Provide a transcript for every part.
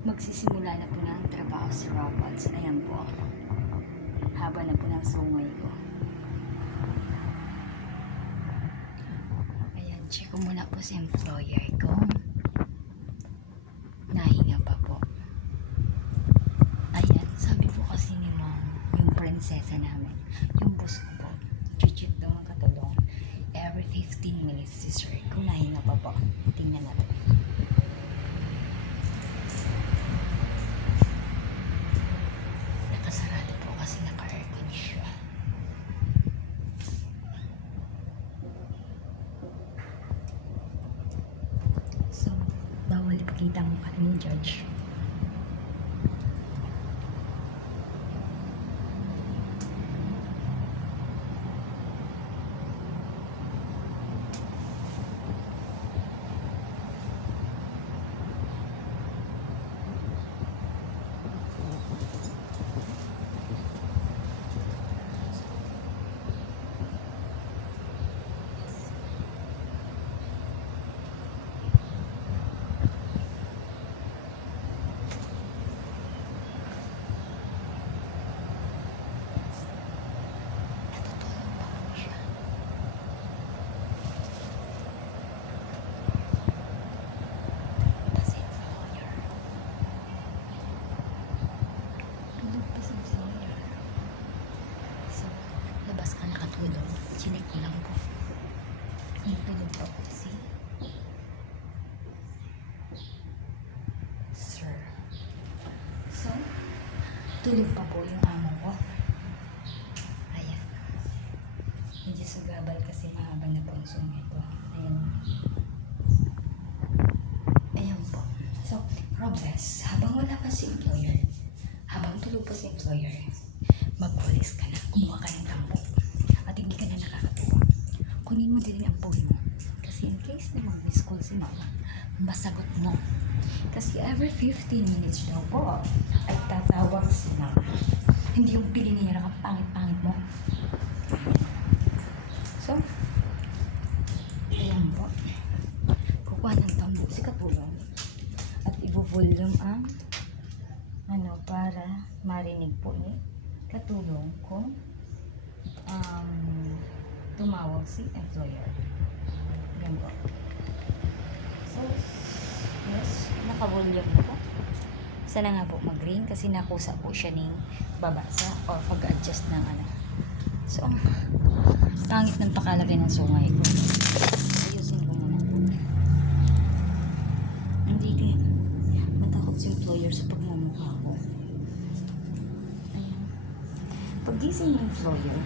Magsisimula na po ng trabaho si Robots. Ayan po. Haba na po ng sungay ko. Ayan, check ko muna po sa employer ko. Nahinga pa po. Ayan, sabi po kasi ni Mom, yung prinsesa namin, yung boss ko po, check daw ang katulong. Every 15 minutes si sir. Kung nahinga pa po, tingnan natin. Nakasarado po kasi naka-aircon siya. So, bawal ipakita ang mukha ni Judge. Chinik ko lang po. Yung tulog po kasi. Sir. So, tulog pa po yung amo ko. Ayan. Medyo sagabal kasi mahaba na po ang sungay ko. Ayan. Ayan po. So, Robles, habang wala pa si employer, habang tulog pa si employer, magwalis ka na. Kumuha ka ng tambok. At hindi ka na nakakatuwa. Kunin mo din ang pool mo. Kasi in case na mag-miss call si mama, masagot mo. Kasi every 15 minutes daw po ay tatawag si mama. Hindi yung pili niya na kapangit-pangit mo. So, ayan po. Kukuha ng tambo si Katulong. At i-volume ang para marinig po ni Katulong kung tumawag si employer. Yan po. So, yes, naka-volume na po. Sana nga po mag-ring kasi nakusa po siya ng babasa or pag-adjust ng ano. So, pangit ng pakalagay ng sungay ko. Ayusin ko muna. Hindi kaya matakot si employer sa pagmamukha ko. Ayan. Pag-gising ng employer,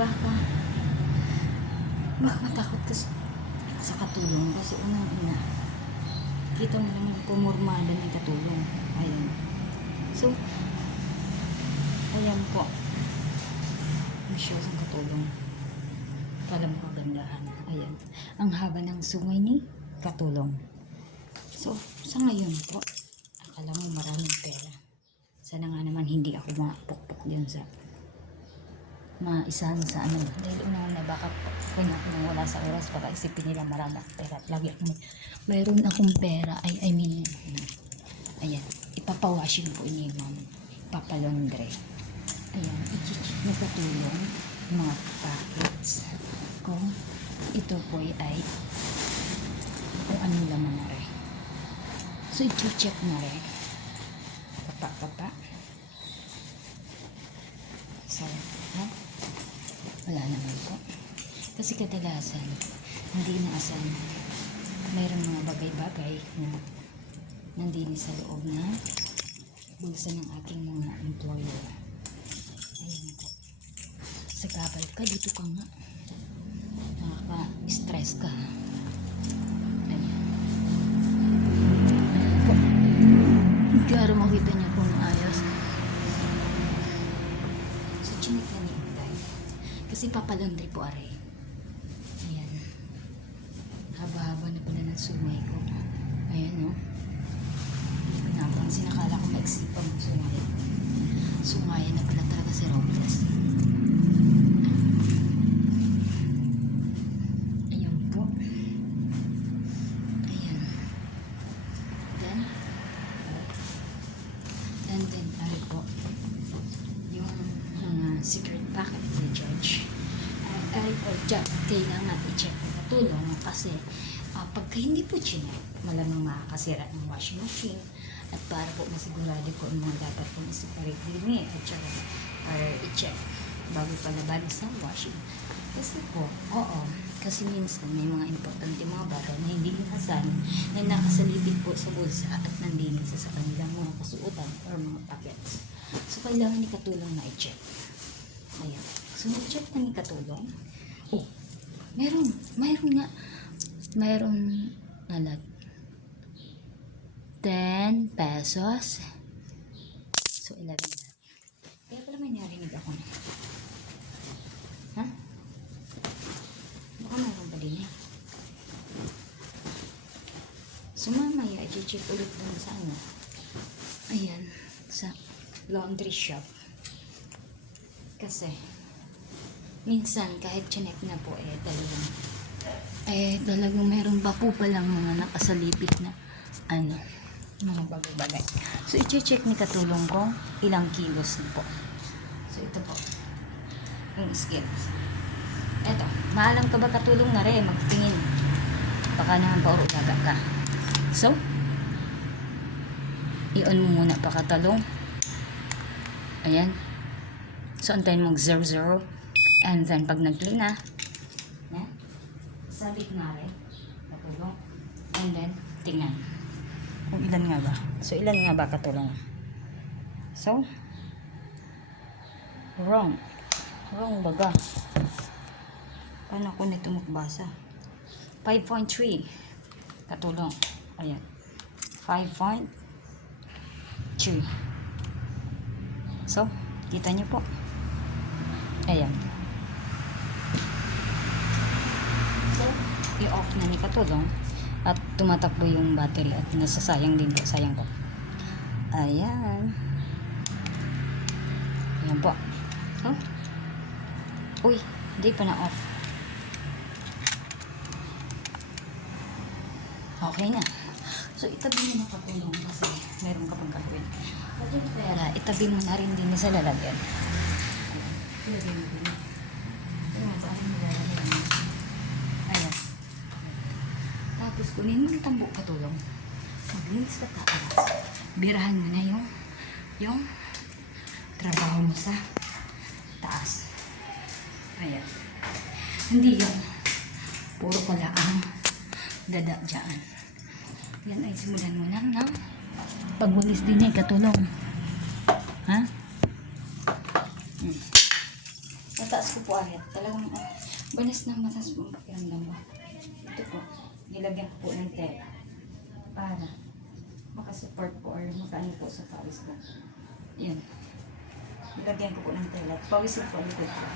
baka matakot ka sa Katulong kasi unang-una kita mo lang yung pumurmada ng Katulong. Ayan. So, ayan po. Show ang Katulong. Kalam ko gandahan. Ayan. Ang haba ng sungay ni Katulong. So, sa ngayon po, akala mo maraming pera. Sana nga naman hindi ako mapukpok dyan sa maisahan sa ano. Dahil una baka kung ako nang wala sa oras, baka isipin nila marami akong pera. Lagi ako mayroon akong pera. I mean, ayan, ipapawashing po ni Mom. Ipapalondre. Ayan, i-check na Katulong mga packets. Kung ito po ay kung ano laman na rin. So, i-check na rin. Kapa. So, wala naman po. Kasi kadalasan, hindi inaasahan mayroong mga bagay-bagay na nandini sa loob na bulsa ng aking mga employer. Ayun po. Sagabal ka, dito ka nga. Nakaka-stress ka. Ayan. Ayan po. Kaya makita niyo kung ayos. So, chinik na niya. Kasi papalondry po are. Ayan. Haba-haba na pala ng sungay ko. Ayan no. Hindi ko napansin. Nakala ko magsipang sungay. Sungayan na pala talaga si Robles. Ayan po. Ayan. Then, o dyan, kailangan i-check ang katulong kasi pagka hindi po chinek, malamang makakasira ng washing machine at para po masigurado ko ang mga dapat pong i-separate din at saka i-check bago palaban sa washing. Kasi po, kasi minsan may mga importante mga bagay na hindi inasahan na nakasalipid po sa bulsa at nandinig sa kanilang mga kasuotan or mga packets. So, kailangan ni katulong na i-check. Ayan. So, na-check na ni katulong. Mayroon nalat 10 pesos. So, 11 na. Kaya pala may narinig ako na. Ha? Baka mayroon pa din eh. So, mamaya, i-check ulit dun sa ano. Ayan. Sa laundry shop. Kasi, minsan, kahit chinek na po, talagang meron pa po palang mga nakasalipit na mga bagay-bagay. So, i-check ni katulong ko ilang kilos na po. So, ito po. Yung scales. Eto. Maalam ka ba katulong na rin? Magtingin. Baka naman pauro-gaga ka. So, i-on mo muna pa katalong. Ayan. So, antayin mag 0-0. And then, pag nag-clean na, sabit na rin. Katulong. And then, tingnan. Kung ilan nga ba. So, ilan nga ba katulong? So, wrong. Wrong baga. Paano ko nito magbasa? 5.3. Katulong. Ayan. 5.3. So, kita nyo po. Ayan. So, i-off na ni katulong at tumatakbo yung battery at nasasayang din po. Sayang po. Ayan. Ayan po. So, uy, hindi pa na off. Okay na. So, itabi mo na katulong kasi meron ka pang gagawin. At yung pera, itabi mo na rin din sa lalagyan. Ilagay mo din. Ayan, saan mo lalagyan? Ayan. Tapos, kunin mo yung tambok katulong. Maglinis ka taas. Birahan mo na yung trabaho mo sa taas. Ayan. Hindi yan. Puro pala ang dada dyan. Yan ay simulan mo lang ng pagwalis din eh, katulong. Ha? Mataas ko po ahit. Talagang banas na mataas po ang pakiramdam mo. Ito po. Nilagyan ko po ng tela. Para makasupport po or makaano po sa pawis ko. Yan. Nilagyan ko po ng tela. Pawis po ang likod ko.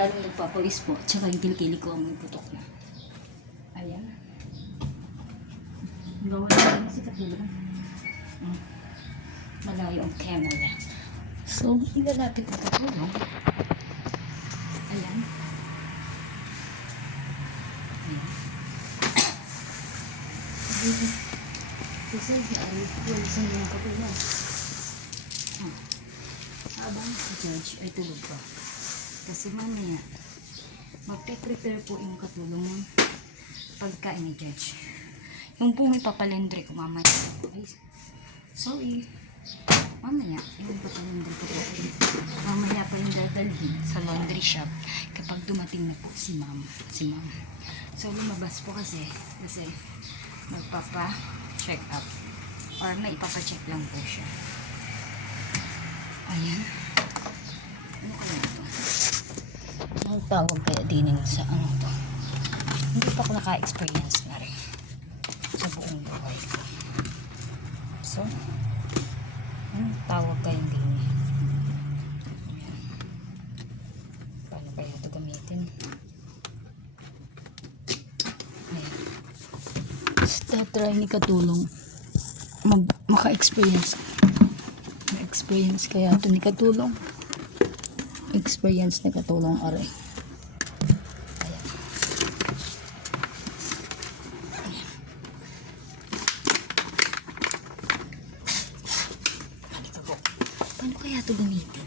Lalong nagpapawis po. Tsaka yung kilikili ko ang may putok na. Ayan. Gawa na si katulong. Malayo ang camera. So, ilalapit ko katulong. Ayan. Kasi yung sa mga katulong. Habang si George ay tulog pa. Kasi mamaya, magpe-prepare po yung katulong ng pagkain ni George. Yung po may papalendre ko mamaya. Ay, sorry. Mamaya, yung papalendre ko po. Mamaya pa yung dadalhin sa laundry shop kapag dumating na po si ma'am. So, lumabas po kasi magpapa-check up. Or may ipapa-check lang po siya. Ayan. Ano kaya ito? Anong tawag kaya din sa ano to? Hindi pa ako naka-experience na rin sa buong buhay ko. So, anong tawag kaya din? Ayan. Paano kaya ito gamitin? Ayan. Stop try ni katulong maka-experience. Ma-experience kaya ito ni katulong. Experience na katulong aray. Ayan. Ayan. Halika po. Paano kaya ito gamitin?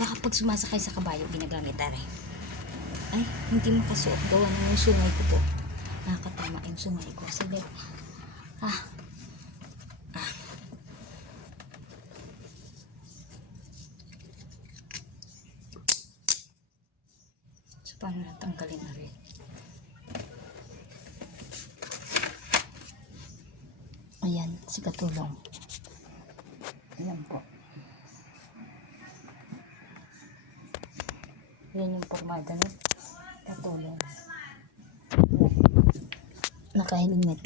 Baka pag sumasakay sa kabayo, ginagamit aray. Ay, hindi makasuot gawa ng yung sungay ko po. Nakakatama yung sungay ko. Saglit. Ah. Ah. So, paano natanggalin na rin? Ayan, si Katulong. Ayan po. Ayan yung pormada ng Katulong. Naka-helmet.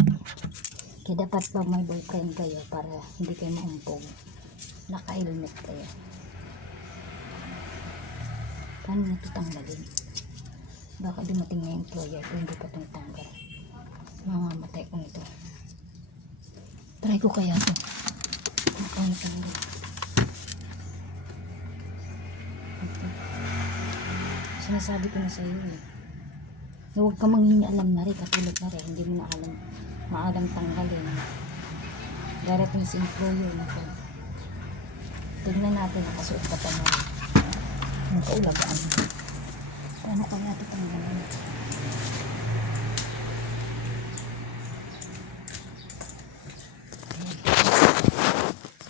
Kaya dapat pag may boyfriend kayo para hindi kayo maumpog, naka-helmet kayo. Paano nito tanggalin? Baka dumating na yung employer kung hindi pa itong tanggal. Mamamatay ko nito. Try ko kaya ito. Paano tanggal? Sinasabi ko na sa iyo eh. Na huwag ka manghingi-alam na rin, katulad na rin, hindi mo na alam, maalam tanggalin. Darating si employer na po. Tignan natin, nakasuot ka pa na rin. Ang kaulagaan. Paano kaya ito tanggalin?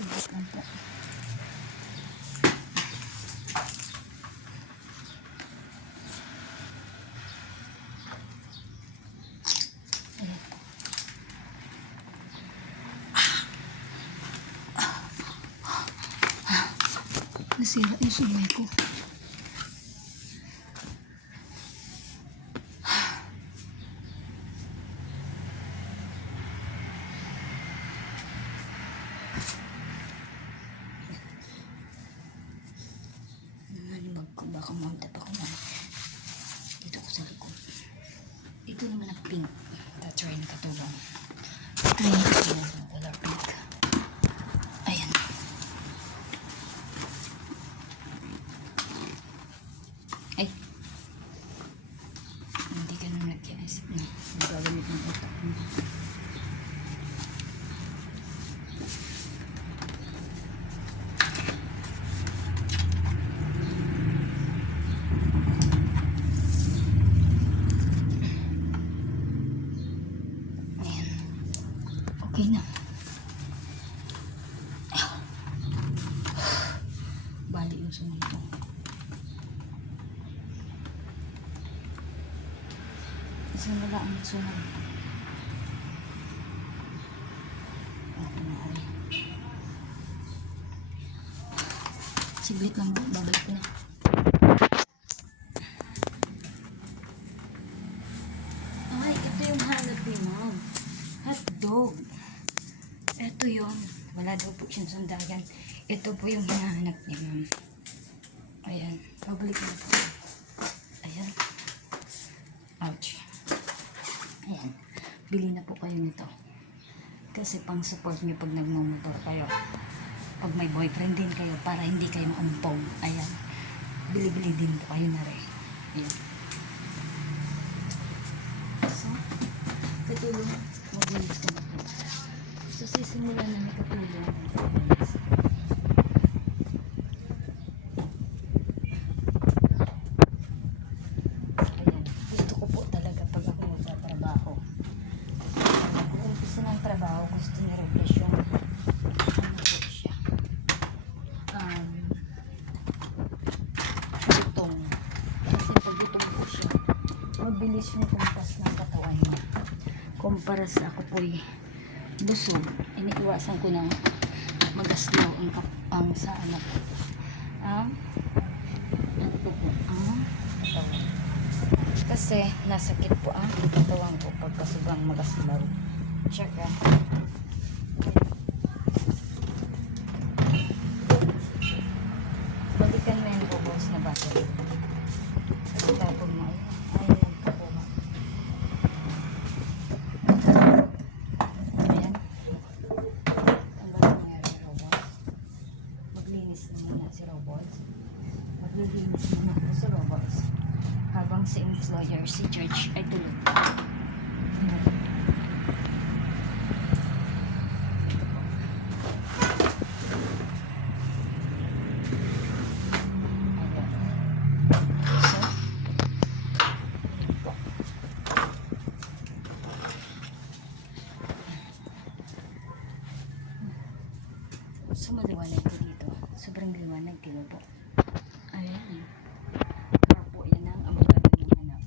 Sige lang po. Nasira yung sungay ko. Nalimag ko, baka mawagdap ako na. Dito ko sa likod. Ito naman ang pink. Try na Katulong. Try na yung color pink. Ayan. Ay. Hindi ka na nag-iisip na. Nagagamit ng utak mo. Ayan. Okay na. Bali yung sungay ko. Isa na lang ang sungay. Okay na kami. Siglit lang po, babalik ko na. Ay, ito yung hanap ni Ma'am. Hotdog. Ito yun. Wala daw po siyang sandagan. Ito po yung hinahanap ni Ma'am. Ayan. Babalik na po. Ayan. Ouch. Ayan. Bili na po kayo nito. Kasi pang support nyo pag nagmumotor kayo. Pag may boyfriend din kayo para hindi kayo maumpog. Ayan. Bili-bili din po kayo na rin. Ayan. So, Katulong. Maglinis ka na po. So, sisimulan na may Katulong. Ayan. Gusto ko po talaga pag ako magtatrabaho. Nag-uumpisa ng trabaho, gusto ni refresh yung ano po siya. Butong. Kasi pag butong po siya, mabilis yung kumpas ng katawan niya. Kumpara sa ako po'y busog, iniiwasan ko ng magaslaw ang sa anak ko. Ano po ang katawan. Kasi nasakit po ang katawan ko pagka sobrang magaslaw. Tsaka balikan mo yung bubos na battery. Kasi tapon mo ay nagkakuha. Ayan. Tanggalin mo yan si Robots. Maglinis na muna si Robots. Maglilinis muna ako si Robots. Habang si employer, si George ay tulog. Ayan. So, maliwanag po dito. Sobrang liwanag, di ba po? Ayan. Para po yan ang abogado ng anak.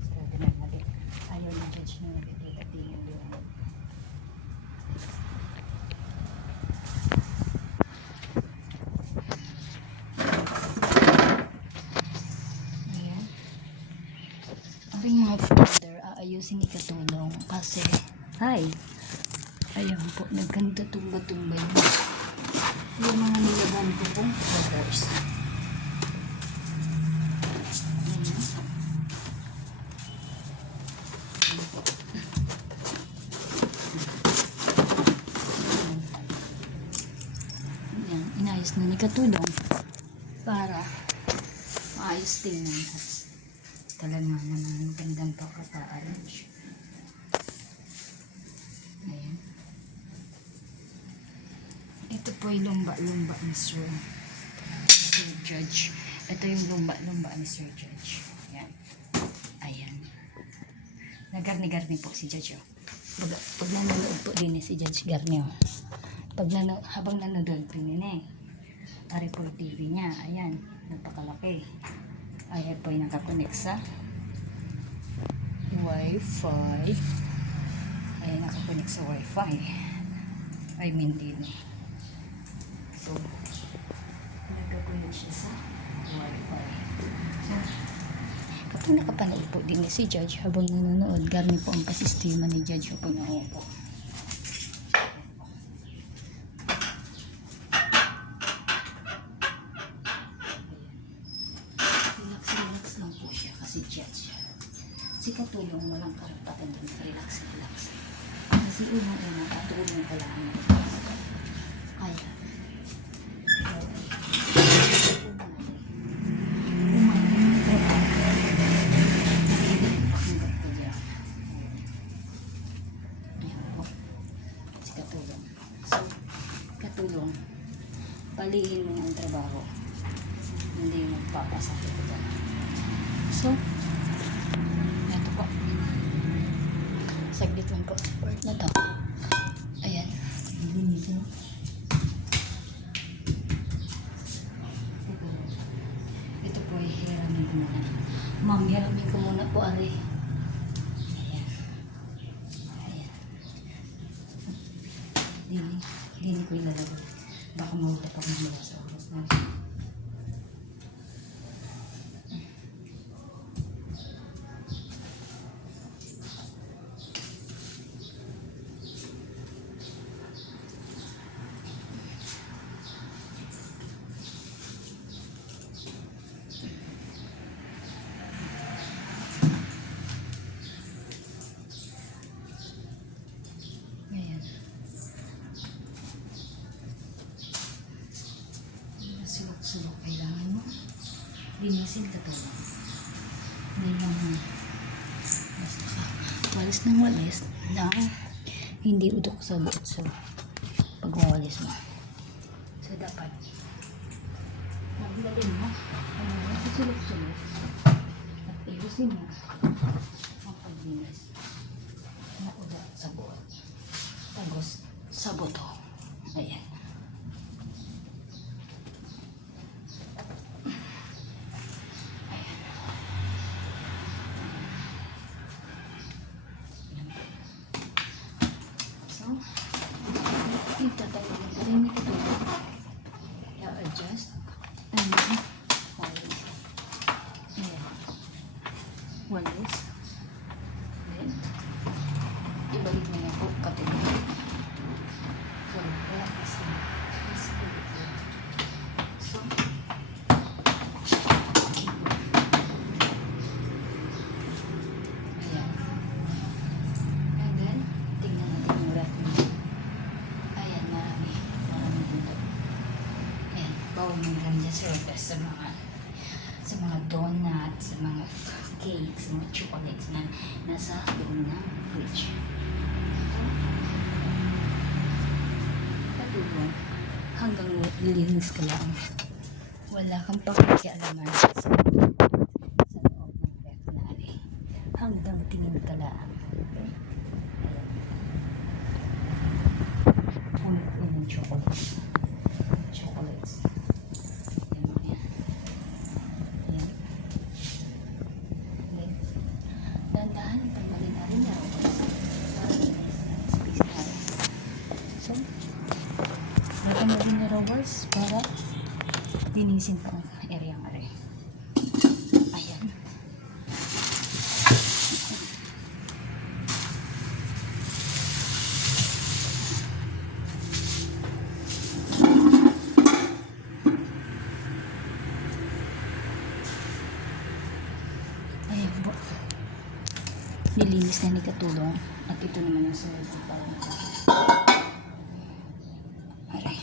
Sarado na natin. Ayaw na judge na nakikita din yung liwanag. Ayan. Aring mga folder, aayusin ni Katulong kasi, hi! Ayan po, nagkanta tumba-tumba yung mga nilaban ko pong folders. Ayan, inayos na ni Katulong para maayos tingnan at talaga naman magandang pagkaka-arrange. Ayan. Ito po yung lumba-lumba ni Sir Judge. Ito yung lumba-lumba ni Sir Judge. Ayan. Ayan. Nagarni-garni po si Judge. Oh. Pag nanonood po din si Judge Garni. Oh. Habang nanonood po din Ari po yung TV niya. Ayan. Napakalaki. Ayan po yung nakakonect sa Wi-Fi. Ayan, nakakonect sa Wi-Fi. I mean din. So, nagkakonect siya sa Wi-Fi. So, kapag nakapanood po din si Judge habang nanonood, garni po ang pasistema ni Judge po na po. Relax lang po siya kasi Judge. Si Katulong walang karapatan din relax. Kasi unang-unang katulong ka lang. Kaya, Katulong, palihin mo ang trabaho, hindi mo papasakit ito. So, ito po, saglit lang po part na to. Ayan, ito po ay hiramin ko muna. Ma'am, hiramin ko muna po, ari. Hindi ko ilalagay. Baka mawala pa kung mula sa oras na. Sulok-sulok kailangan mo linisin Katulong. Hindi lang basta ka walis ng walis na hindi udok sa buot sa pagwawalis mo. So dapat maglalin mo sulok-sulok at ilusin mo ang paglinis na udok sa buot tapos sa buto. Ayan. Itatanggalin ko ito. I-adjust. And then, walis. Ayan. Walis. Then, ibalik mo na po Katulong. So, wala kasi. So, ayan. And then, tingnan natin yung rat mo. Ayan, marami dito. Ayan, bawal mo lang dyan sa mga donut, sa mga cake, sa mga chocolates na nasa loob ng fridge. Katulong, hanggang lilinis ka lang. Wala kang pakikialaman sa loob ng ref na ali. Hanggang tingin ka lang. Okay? linisin ko ang area ng are. Ayan. Ayan po. Nilinis na ni Katulong. At ito naman yung sunod ng parang aray.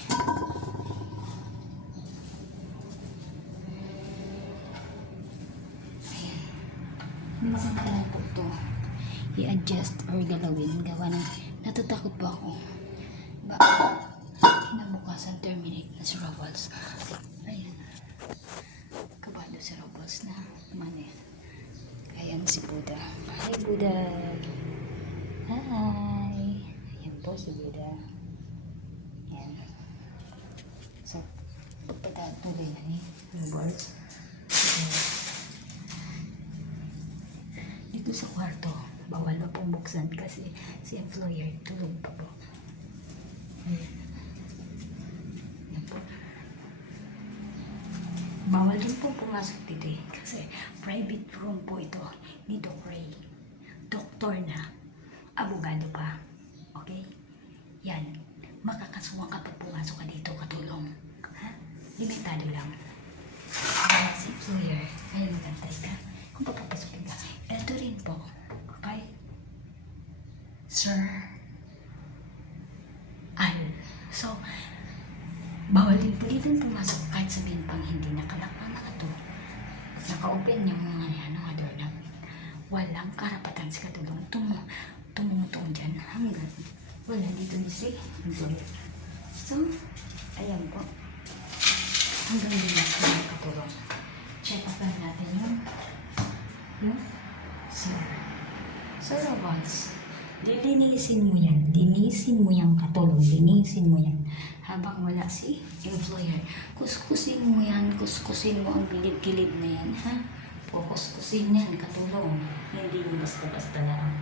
Ayan. Minsan ka lang po ito i-adjust or galawin. Gawa ng natatakot po ako. Kinabukasan terminate na si Robles. Ayan. Kabado si Robles na mani. Ayan si Buddha. Hi Buddha. Hi. Ayan po si Buddha. Ayan. So, pagpatuloy na ni Robles. Dito sa kwarto, bawal pa pong buksan kasi si employer tulog pa po. Ayan. Ayan po. Bawal din po pumasok dito eh. Kasi private room po ito ni Doc Ray. Doktor na. Abogado pa. Okay? Yan. Makakasuhan ka pag pumasok ka dito, Katulong. Ha? Limitado lang. Kaya si employer, ayaw magantay ka. Kung papapasukin ka. Ito rin po. Okay? Sir Al. So, bawal din po dito pumasok kahit sabihin pang hindi nakalak na naka-open yung mga doorknob. Walang karapatan si Katulong tumutong dyan hanggang wala dito ni si employer. So, ayan po. Hanggang dinas na Katulong. Check up lang natin yung Sir Robles. Linisin mo yan. Linisin mo yung Katulong. Linisin mo yan. Habang wala si employer. Kuskusin mo yan. Kuskusin mo ang bilib-gilib na yan. Ha? Kukuskusin yan. Katulong. Hindi mo basta-basta lang.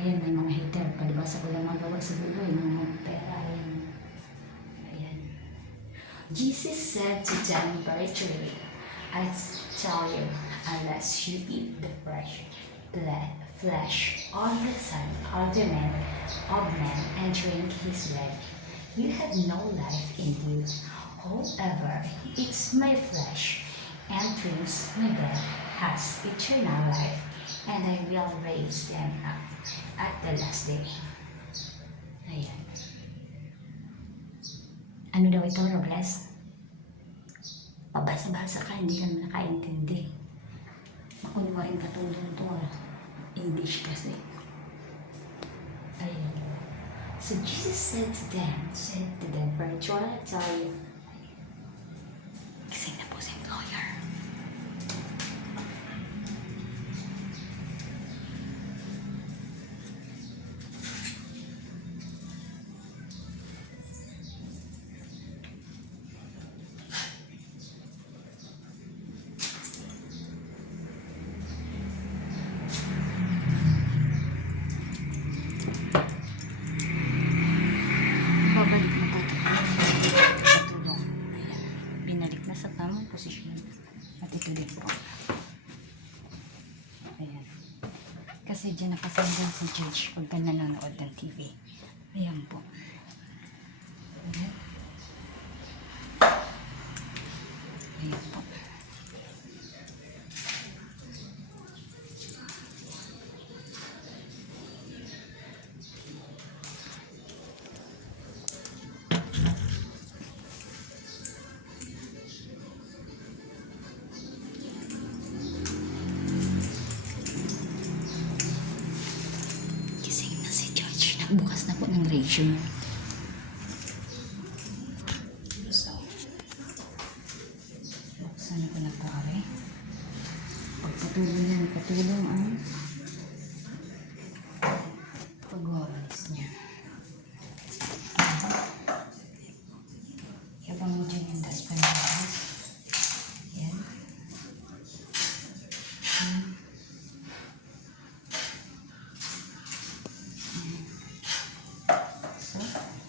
Ayan, may mga hater. Palibasa ko lang magawa sa buloy. Mga pera. Ayan. Ayan. Jesus said to them very truly, I tell you, unless you eat the flesh of the Son of man and drink his blood, you have no life in you. Whoever eats my flesh and drinks my blood has eternal life, and I will raise them up at the last day. Ayan. Ano daw ito, Robles? Pabasa-basa ka, hindi ka naman nakaintindi. Makunwaring Katulong to, English kasi. Ayan. So Jesus said to them, virtual, I tell you, gising na po si employer. Babalik na po Katulong. Ayan. Binalik na sa tamang posisyon. At ito din po. Ayan. Kasi dyan nakasandang si Judge pagka nanonood ng TV. Ayan po. Ayan. Ayan po. Bukas na po ng ratio niya. So, buksan ko na po kami. Pagpatuloy niya, Katulong ang pagwawalis niya. Habang mo dyan yung dust pan niya. Yan.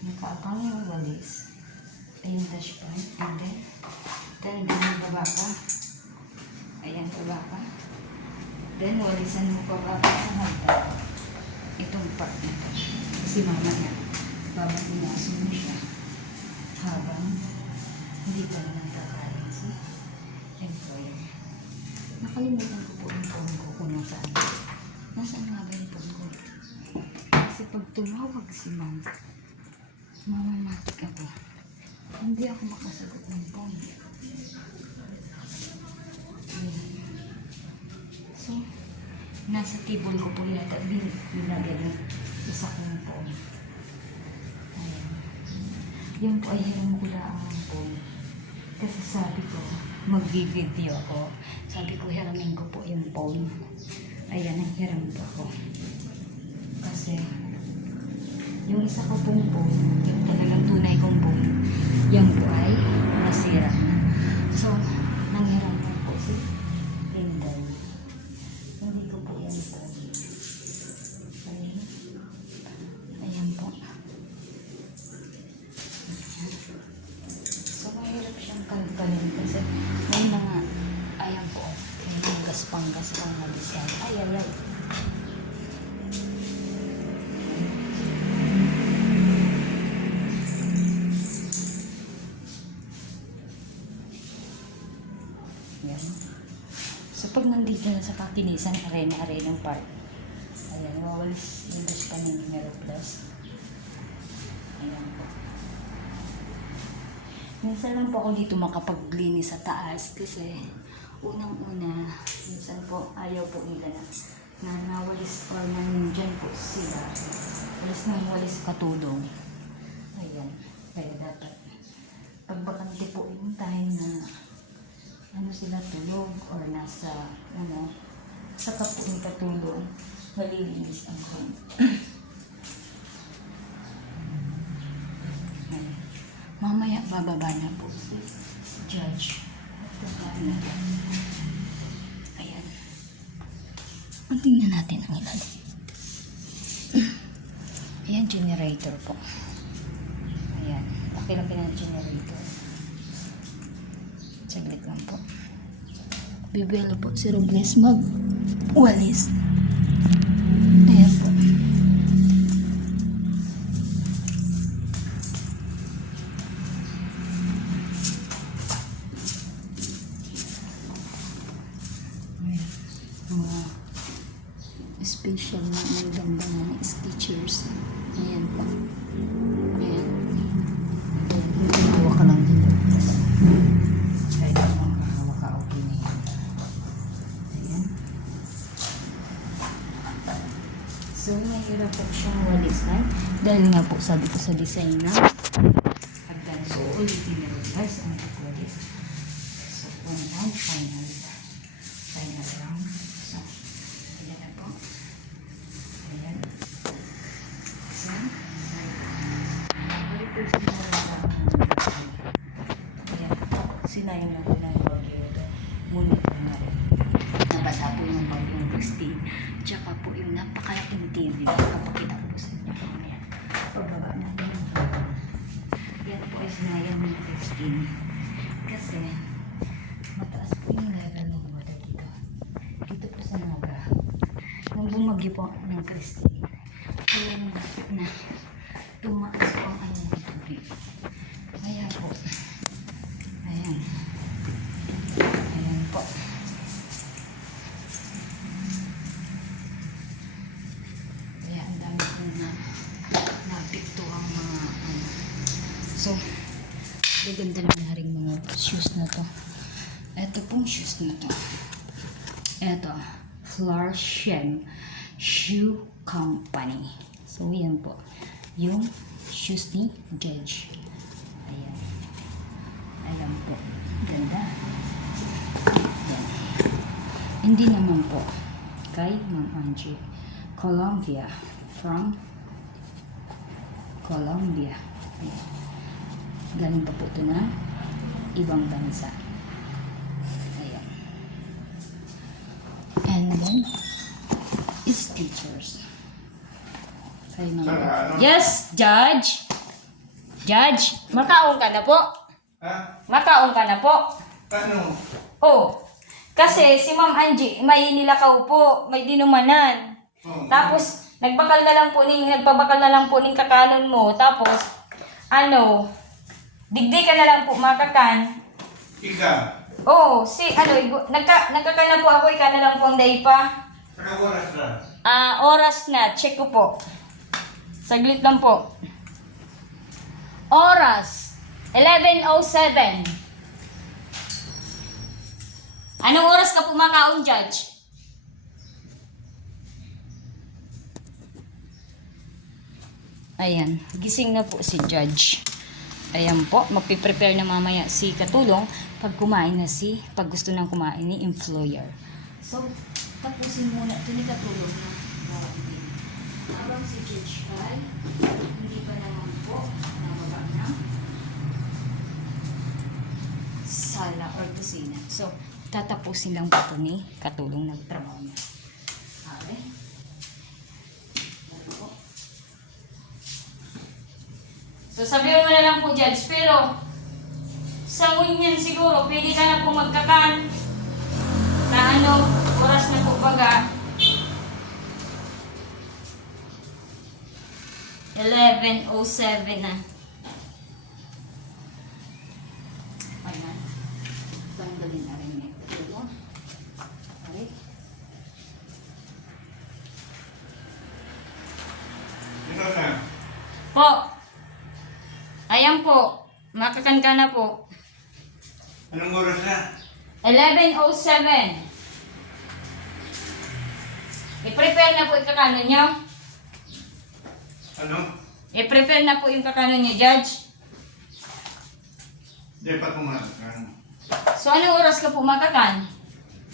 Nakaabang yung walis ay yung dashpan and then Then, baba ka. Ayan, baba ka. Then, walisan mo baba ka ng hagdan. Itong part na to. Kasi mamaya, babatunasin mo siya. Habang hindi ka na nagkakain si employer. Nakalimutan ko po yung phone ko kung nasaan. Nasaan nga ba yung phone ko? Kasi pag tumawag si ma'am, mamamatik ako. Hindi ako makasagot ng phone. Ayan. So, nasa table ko po yata. Binagyan yung isa kong phone. Ayan. Yun po ay hiram ko lang ang phone. Kasi sabi ko, mag-video ako. Sabi ko, hiramin ko po yung phone. Ayan, ang hiram po ako. Kasi, yung isa ko pong phone, yung talagang tunay kong phone, yung po ay nasira na. So, nanghiram ko po si Lindan. Hindi ko po yan phone. Ayan. Ayan po. So, mahirap siyang kalkalin kasi may mga, ayan po, may mga gaspang-gaspang na design. Ay. Yan. So, pag nandito na sa Patinisan Arena Park, ayan, wawalis yung gaspan ng numero plus. Ayan po. Minsan lang po ako dito makapaglinis sa taas kasi unang-una, minsan po ayaw po nila na nawalis or nandyan po sila. Walis katulong. Ayan. Kaya dapat pagbakante po yung time na sila tulog or nasa saka po yung katulong, malilinis ang home. Mamaya bababa na po si Judge. Ayan. Tingnan natin ang ilalim. Ayan, generator po. Ayan. Laki-laki na generator. Saglit lang po. Bibelo po si Robles mag-walis. Ayan po. Special na may ganda na Skechers. Ayan po. Ayan. Hawa ka lang din. Kahit anong hawa ka, okay na yan. Ayan. So, mahirap po siyang walisan. Dahil nga po, sabi ko sa design na hagdan. So, ulitin na rin guys ang pagwalis. So, one round, final round. So, ayan na po. Ayan. So, ayan. Sinayang na po na yung bagyo ito. Ngunit na rin. Nabasa po yung bagyong Christine. Tsaka po yung napakalaking TV. Kapakita po sa inyo. Ayan. Pagbaba natin. Yan po ay sinayang ng Christine. Kasi, mataas po yung level ng water dito. Dito po sa Naga. Nung bumagyo po ng Christine, kaya na tumaas po ang ano ng tubig. Kaya po, ayan. Ayan po. Kaya ang dami po napikto ang mga ano. So, gaganda naman na rin mga shoes na to. Ito pong shoes na to. Ito, Florsheim Shoe Company. So, yan po. Yung shoes ni Judge. Ayan. Ayan po. Ganda. Ayan. Hindi naman po kay Ma'am Angie. Colombia. From Colombia. Ayan. Galing pa po ito na ibang bansa. Ayan. And then, Skechers. Yes, Judge. Judge, makaon ka na po. Ha? Makaon ka na po. Ano? Oh, kasi si Ma'am Angie, may nilakaw po, may dinumanan. Oh, Tapos, nagpabakal na lang po ning kakanon mo. Tapos, ano, digdi ka na lang po makakan. Ika. Oh, nagkakan na po ako, ika na lang po ang daipa. Saka oras na. Oras na, check ko po. Saglit lang po. Oras, 11:07. Anong oras ka po makaon, Judge? Ayan, gising na po si Judge. Ayan po, magpiprepare na mamaya si Katulong pag gusto nang kumain ni employer. So, tapusin muna ito ni Katulong na gawin. Habang si Judge ay hindi pa naman po nababa na sala or kusina. So, tatapusin lang po ito ni Katulong nagtrabaho niya. Okay? So, sabihin mo na lang po, Judge, pero sa ngunyan siguro, pwede ka na po magkakan na oras na po baga. 11:07 na. Ayan. Tanggalin na rin ito. Okay. Ito na. Po. Ayan po. Makakan ka na po. Anong oras na? 11:07. I-prepare na po yung kakanon nyo. Ano? I-prepare na po yung kakanon nyo, Judge. Di pa kumakakan. So, anong oras ka po makakan?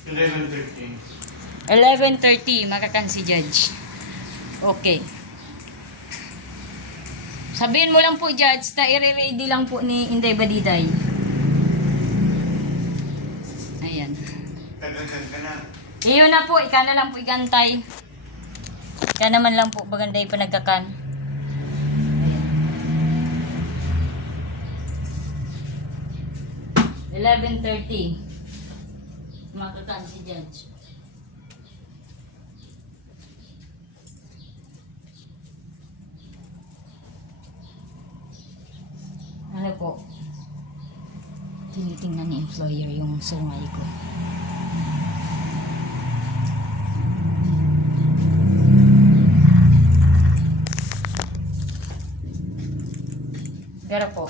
11:30. 11:30. Makakan si Judge. Okay. Sabihin mo lang po, Judge, na i-ready lang po ni Inday Badiday. Ayan. Tagagan ka na. Iyon na po, ika na lang po igantay. Ika naman lang po, baganday pa nagkakan. Ayan. 11:30. Makakan si Judge. Ano po? Tinitingnan ni employer yung sungay ko. Pero po.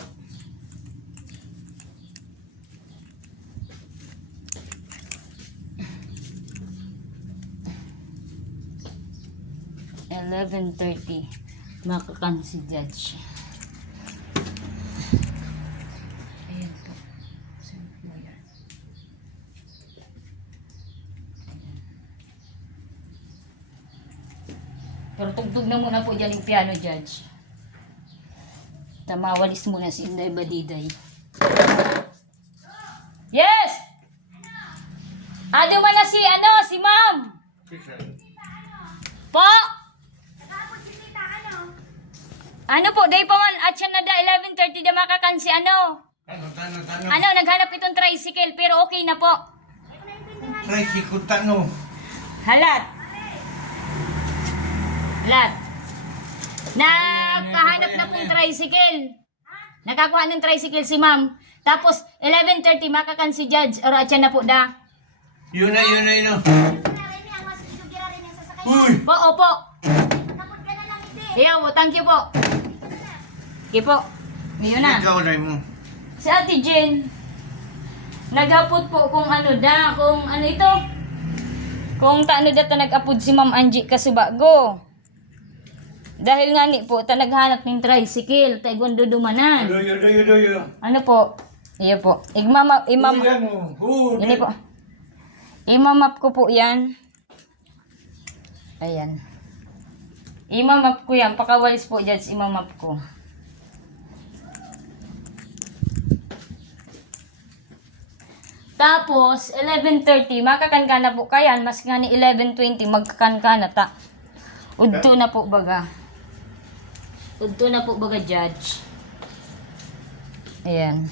$11:30. Makakan si Judge. Ayan po. Sa employer. Pero tugtog na muna po dyan yung piano, Judge. Tamawalis muna si Inday Badiday. Yes! Ado man na si Ma'am! Po? Ano po, day pa man, at siya na da, 11:30 da makakan si ano? Ano, naghanap itong tricycle, pero okay na po. Tricycle tano. Halat. Nakahanap na pong tricycle. Nakakuha ng tricycle si Ma'am. Tapos, 11:30 makakan si Judge, or at siya na po da. Yun na. Uy! Po, opo. Iyaw, thank you po. Okay po. Yun na. Ikaw na mo. Si Ate Jen, nag-upload po kung ano ito. Kung taano data nag-upload si Ma'am Angie Kasubago. Dahil nga ni po, naghanap ng tricycle, taiguan dudumanan. Doyo. Ano po? Iyo po. Imamap po. Imamap ko po yan. Ayan. Imamap ko yan. Pakawalis po dyan, imamap ko. Tapos, 11:30, makakan ka na po kayan. Mas nga ni 11:20, magkakan ka na ta. Udto na po baga. Judge. Ayan.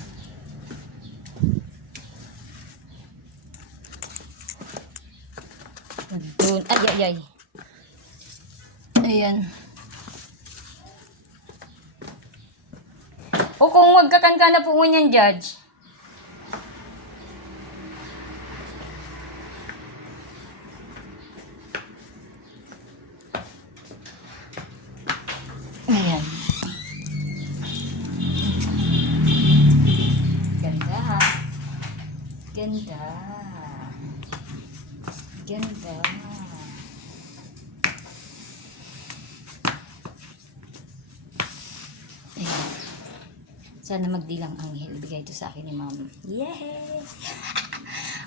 Doon. Ay, ay, ay. Ayan. O kung magkakanka na po ngunyan, Judge. Ayan. Ganda. Ganda. Ganda. Ayan. Sana magdilang anghel. Bigay ito sa akin ni Ma'am. Yay!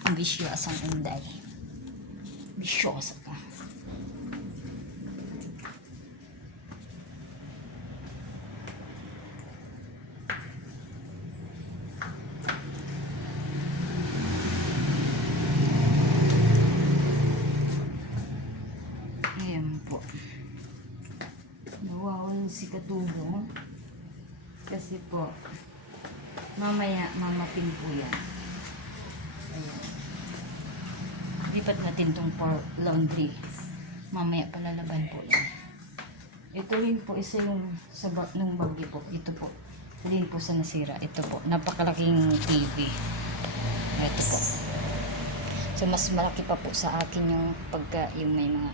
Ambisyosang unday. Ambisyosa ka. Ayan po. Nawawala si Katulong. Kasi po, mamaya mamapin po yan. Ayan. Lipat natin tong for laundry. Mamaya palalaban po yan. Ito rin po isa yung sa nung bagyo po. Ito po. Ito rin po sa nasira. Ito po. Napakalaking TV. Ito po. So mas malaki pa po sa akin yung pagka yung may mga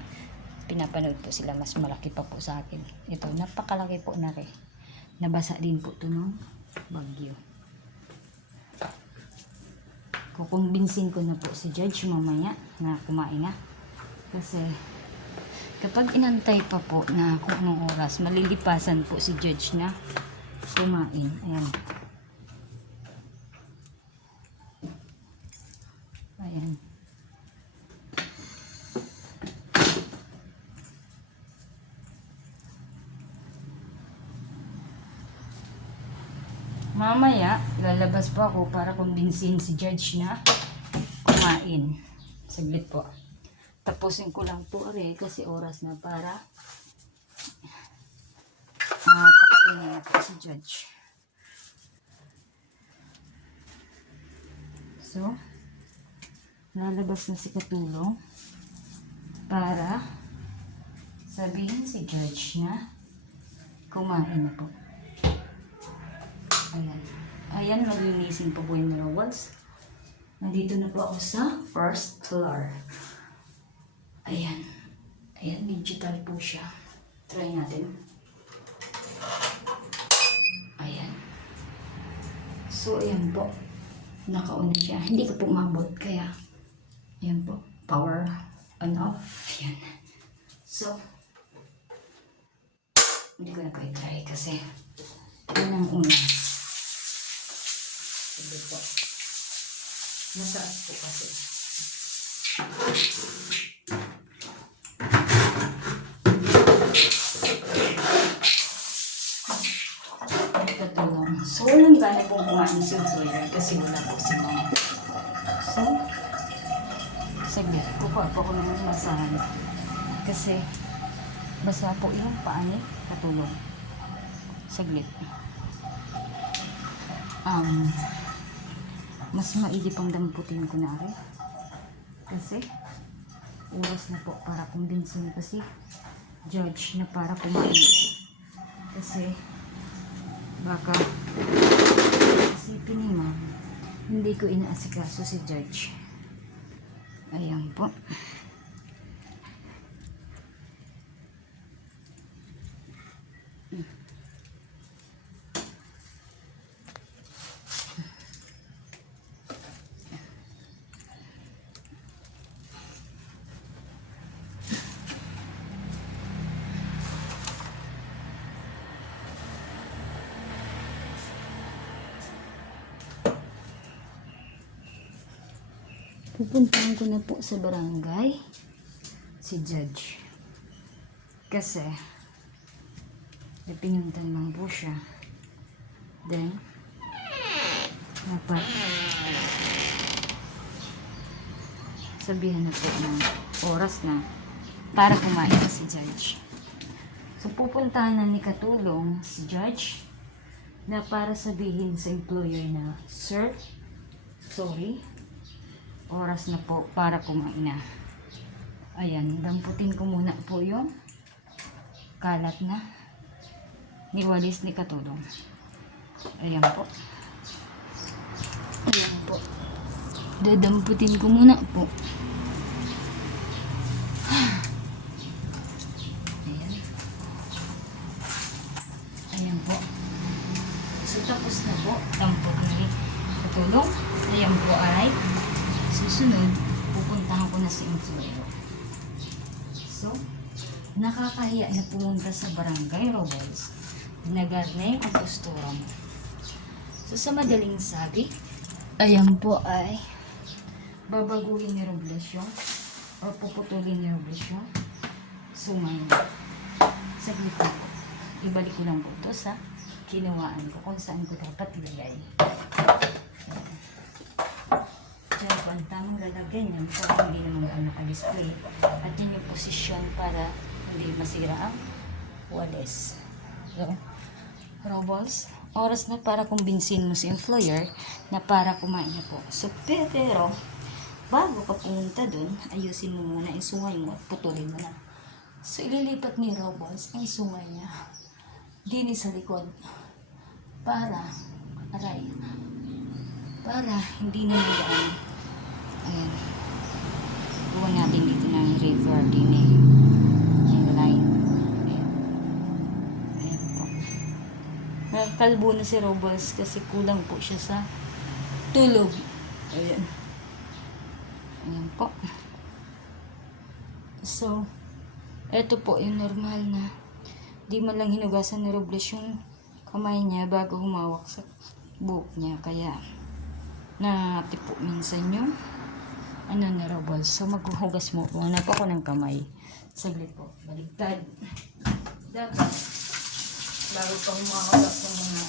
pinapanood po sila, mas malaki pa po sa akin. Ito, napakalaki po na rin. Nabasa din po ito nung bagyo. Kukumbinsin ko na po si Judge mamaya na kumain na. Kasi kapag inantay pa po na kung anong oras, malilipasan po si Judge na kumain. Ayan. Ayan. Mamaya, lalabas po ako para kumbinsin si Judge na kumain. Saglit po. Tapusin ko lang po kasi oras na para pakainin na po si Judge. So, lalabas na si Katulong para sabihin si Judge na kumain na po. Ayan. Ayan, maglinisin po po yung walls. Nandito na po ako sa first floor. Ayan. Ayan, digital po siya. Try natin. Ayan. So, ayan po. Naka-on siya. Hindi ko po mabot. Kaya, ayan po. Power on off. Ayan. So, hindi ko na po i-try kasi yun ang una. Hindi po. Masaas po kasi. Katulong. So, walang gana pong kumain si Zoya kasi wala po si Mama. So, saglit. Kukuha po ako ng masahan. Kasi, basa po yung paa ni Katulong. Saglit. Mas maigi pang damputin ko na rin. Kasi, oras na po para kumbinsin ko si Judge na para kumain. Kasi, baka isipin ni Ma'am, hindi ko inaasikaso si Judge. Ayan po. Pupuntahan ko na po sa barangay si Judge. Kasi pinuntan lang po siya. Then, sabihan na po ng oras na para kumain na si Judge. So, pupuntahan na ni Katulong si Judge na para sabihin sa employer na, Sir, sorry, oras na po para kumain na. Ayan, damputin ko muna po yung kalat na ni walis ni Katulong. Ayan po. Ayan po. Dadamputin ko muna po. Ayan. Ayan po. So, tapos na po. Dampot ni Katulong. Ayan po ay susunod, pupuntahan ko na si Influero. So, nakakahiya na pumunta sa barangay Robles. Nagarne ang postura mo. So, sa madaling sabi, ayan po ay babaguhin ni Robles yung or puputulin ni Robles yung sungay niya. Saglit na po. Ibalik ko lang po ito sa kinuhaan ko kung saan ko dapat ilagay. Diyan po ang tamang lalagyan yan para hindi naman ang naka-display. At yun yung posisyon para hindi masira ang walis. So, Robles, oras na para kumbinsin mo si employer na para kumain na po. So, pero, bago ka pumunta dun, ayusin mo muna yung sungay mo at putulin mo na. So, ililipat ni Robles ang sungay niya dini sa likod para hindi na magaan. Ayan. Kuha natin dito ng river din eh. Yung line. Ayan. Ayan po. Nagkalbo na si Robles kasi kulang po siya sa tulog. Ayan. Ayan po. So, eto po yung normal na di man lang hinugasan ni Robles yung kamay niya bago humawak sa buhok niya. Kaya, natipo minsan yung ni Robles. So, maghuhugas mo muna po ako ng kamay. Saglit po. Baligtad. Dapat, bago pa humahawak ng mga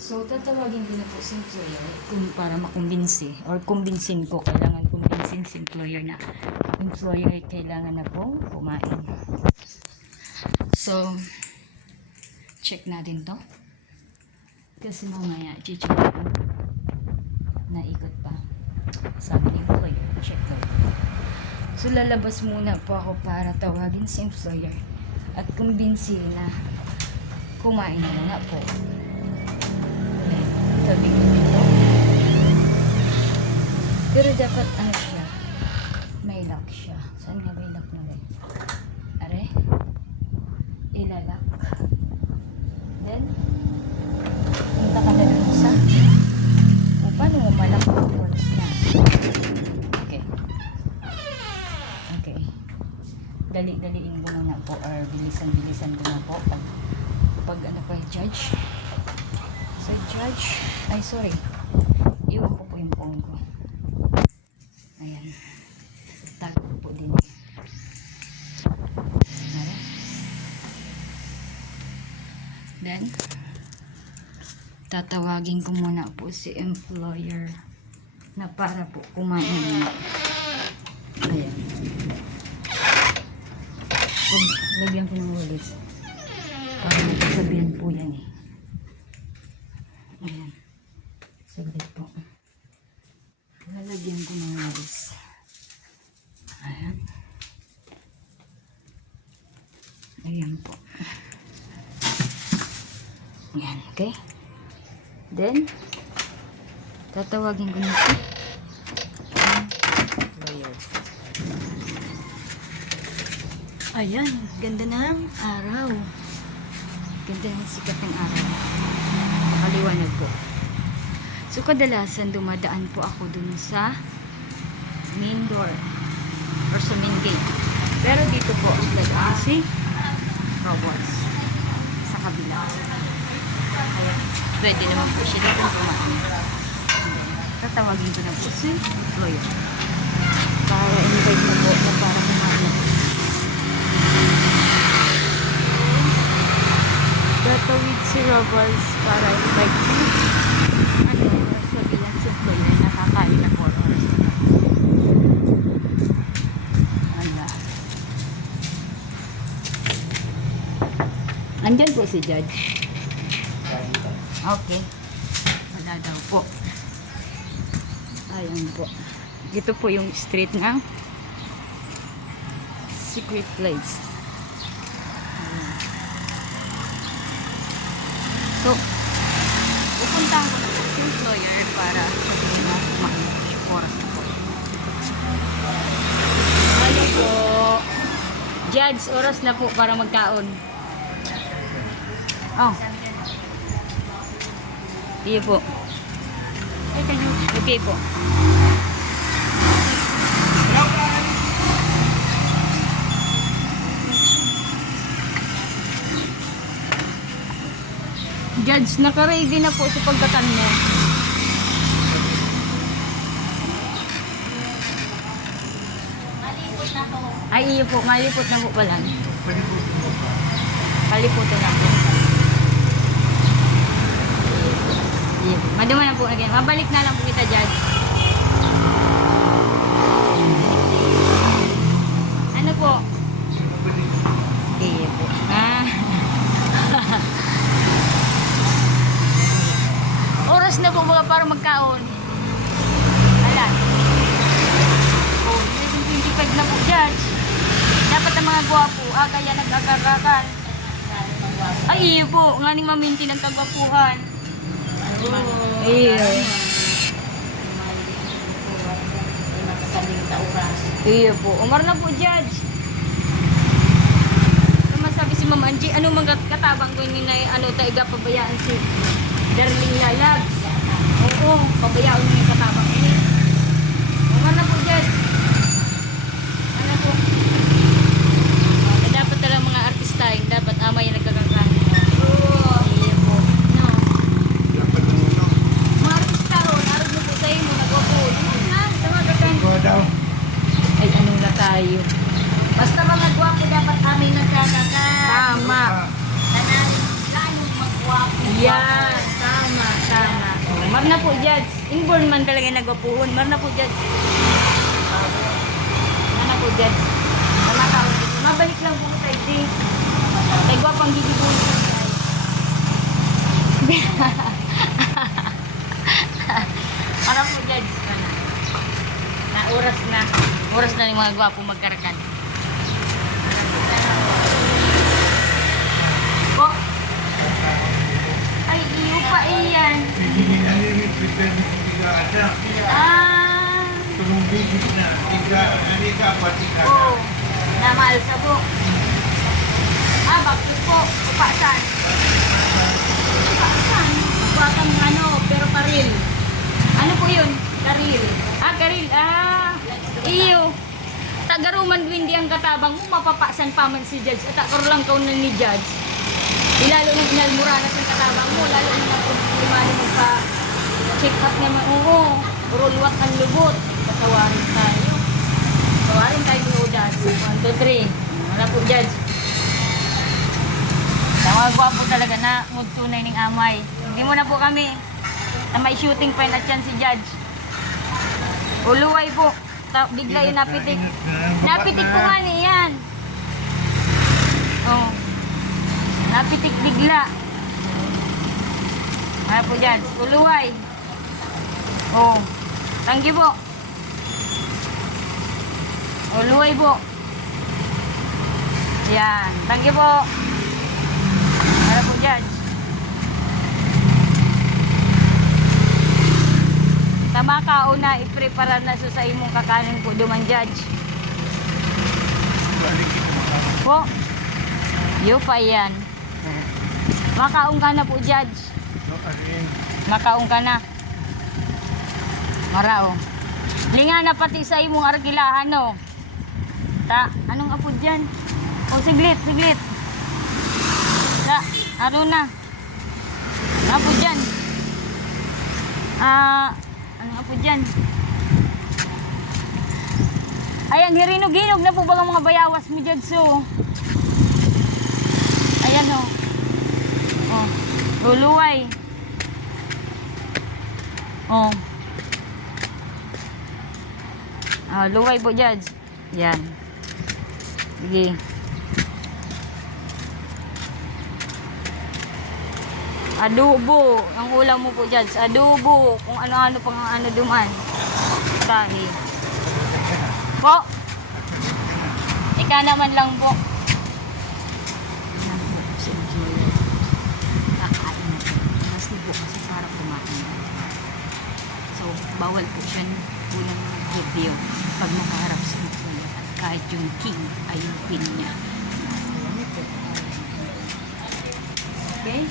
So, tatawagin din na po si employer para makumbinsi or kumbinsin ko. Kailangan kumbinsin si employer na employer ay kailangan na pong kumain. So, check natin to. Kasi mamaya, check ko. Naikot pa. Sabi ni employer, check ko. So, lalabas muna po ako para tawagin si employer at kumbinsin na kumain muna po. Sabi ko dito. Pero dapat ano siya, may lock siya. Saan nga may lock na rin? Are? Ilalak. Then, punta ka na dun sa o paano mo malak ang oras na? Okay. Okay. Dali-daliin ko muna po or bilisan-bilisan ko na po pag ano pa judge. So, judge, ay sorry, iwan ko po yung phone ko. Ayan, tago ko po din. Ayan. Then, tatawagin ko muna po si employer na para po kumain muna. Ayan. Lagyan ko ng walis para magsabihan po yan eh. Ayan. Saglit po. Lalagyan ko ng walis. Ayan. Ayan po. Ayan. Okay. Then, tatawagin ko na si employer. Ayan. Ganda ng araw. Ganda ng sikat ng araw. Nakaliwanag po. So, kadalasan dumadaan po ako dun sa main door or sa main gate. Pero dito po ang dadaan si Robles sa kabila. Kaya, pwede naman po siya dito kumain. Tatawagin ko na po si employer para invite na po na para kumain. Tatawid si Robles para invite si sabihan si employer na kakain na 4 oras na. Ano Nandyan po si Judge. Okay. Wala daw po. Ayan po. Ito po yung street ng Secret Place. Ayan. So, pupuntahan ko na po yung lawyer para sabihin na oras na po. Hello po. Judge, oras na po para magkaon. Oh. Iyo po. Okay po. Judge, naka-ready na po sa pagkatan mo. Malipot na to. Ay, iyo po. Malipot na po pala. Kaliputan na po. Iyo po. Madama na po again. Mabalik na lang po kita, Judge. Ano po? Iyo po. Oras na po mga para magkaon. Alam. Oh, 11:25 na po, Judge. Dapat ang mga gwapo, kaya nag-agarakan. Ay, iyo po. Nga ning maminti ng kagwapuhan. Iyo. Iyo po. Umar na po, Judge. Ano masabi si Ma'am Angie? Ano mga katabang ko yun na taiga pabayaan si Darling Lalabs? Oo, pabayaan mo yung katabang ini. Umar na po, Judge. Ano po? Dapat talaga mga artista, dapat amay yung nagkakakain. Oo. Iyo po. No. Mga artista ro, narod mo po sa iyo, nagwapo. Ha? Sama kakain. Ikaw daw. Ay, ano na tayo? Basta mga gwapo dapat kami nagkakakan. Tama. Tanan, lalong magwapo. Yan, tama, tama. Oh, mar na po, Judge. Inborn man talaga yung nagwapuhon. Mar na po, Judge. Mar na po, Judge. Mabalik lang po tayo, Judge. Tayo gwapang gigibon. Para po, Judge. Na oras na. Oras na yung mga gwapo magkarakan. Po. Ay, iyo pa iyan. Hindi na rin prepare mo kung tiga ada. Ah. Tulong bigit na. Tiga, ano ka pa tiga na. Oh. Namal sa po. Ah, bakit po? Upasan. Upasan. Upasan pero karil. Ano po yun? Karil. Ah, karil. Ah. Iyo. Tagaruman windi ang katabang mo, mapapasan pa man si Judge. At ako lang kauna ni Judge. Lalo na inalmuranas ang katabang mo, lalo na limali mo pa check up naman. Oo. Rulwat ang lubot. Patawarin tayo. Patawarin tayo ni Judge. 1, 2, 3. Wala po, Judge. Mga gwapo talaga na mood tunay ng amay. Hindi mo na po kami na may shooting pa at yan si Judge. Uluway po. Bigla yung napitik. Napitik po nga niyan. Oh. Napitik bigla. Ano po dyan? Uluway. Oh. Tanggi po. Uluway po. Yan. Tanggi po. Ano po dyan? Tama ka, una, i-prepare na sa imong kakanin po duman, Judge. Po, yo pa yan. Makaong ka na po, Judge. Makaong ka na. Marao. Linga na pati sa imong arkilahan, no? Anong apo dyan? O, siglit, siglit. Ano na? Apo dyan? Ano po dyan? Ayan, hirinog-hinog na po ba ang mga bayawas mo dyan, so? Ayan, o. Oh. Luluway. Oh. Luway po, Judge. Yan. Sige. Adobo. Ang ulam mo po dyan, adobo. Kung ano-ano pang ano duman. Tahi. Po. Ika naman lang po. Yan po, si Joy. Kakain na po. Kasi po kasi parang kumain na. So, bawal po siya unang review pag nakaharap sa mga at kahit yung king ay yung queen niya. Okay?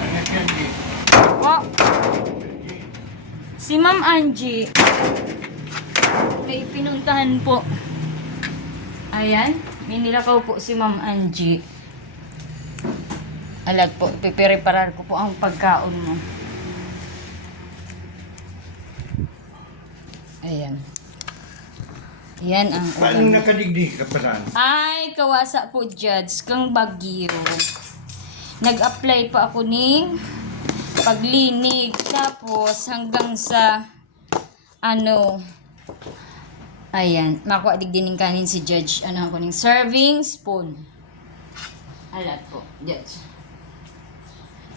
Anak yan eh. Po. Si Ma'am Angie may pinuntahan po. Ayan, may nilakaw po si Ma'am Angie. Alag po, pipreparar ko po ang pagkaon mo. Ayan. Yan ang Paano ulam. nakadigdig ka pa saan? Ay, kawasa po, Judge, kang Bagyo. Nag-apply pa ako ng paglinig. Tapos, hanggang sa, ayan, makuha digdining kanin si Judge. Ano ako ng serving spoon. Alat po, Judge.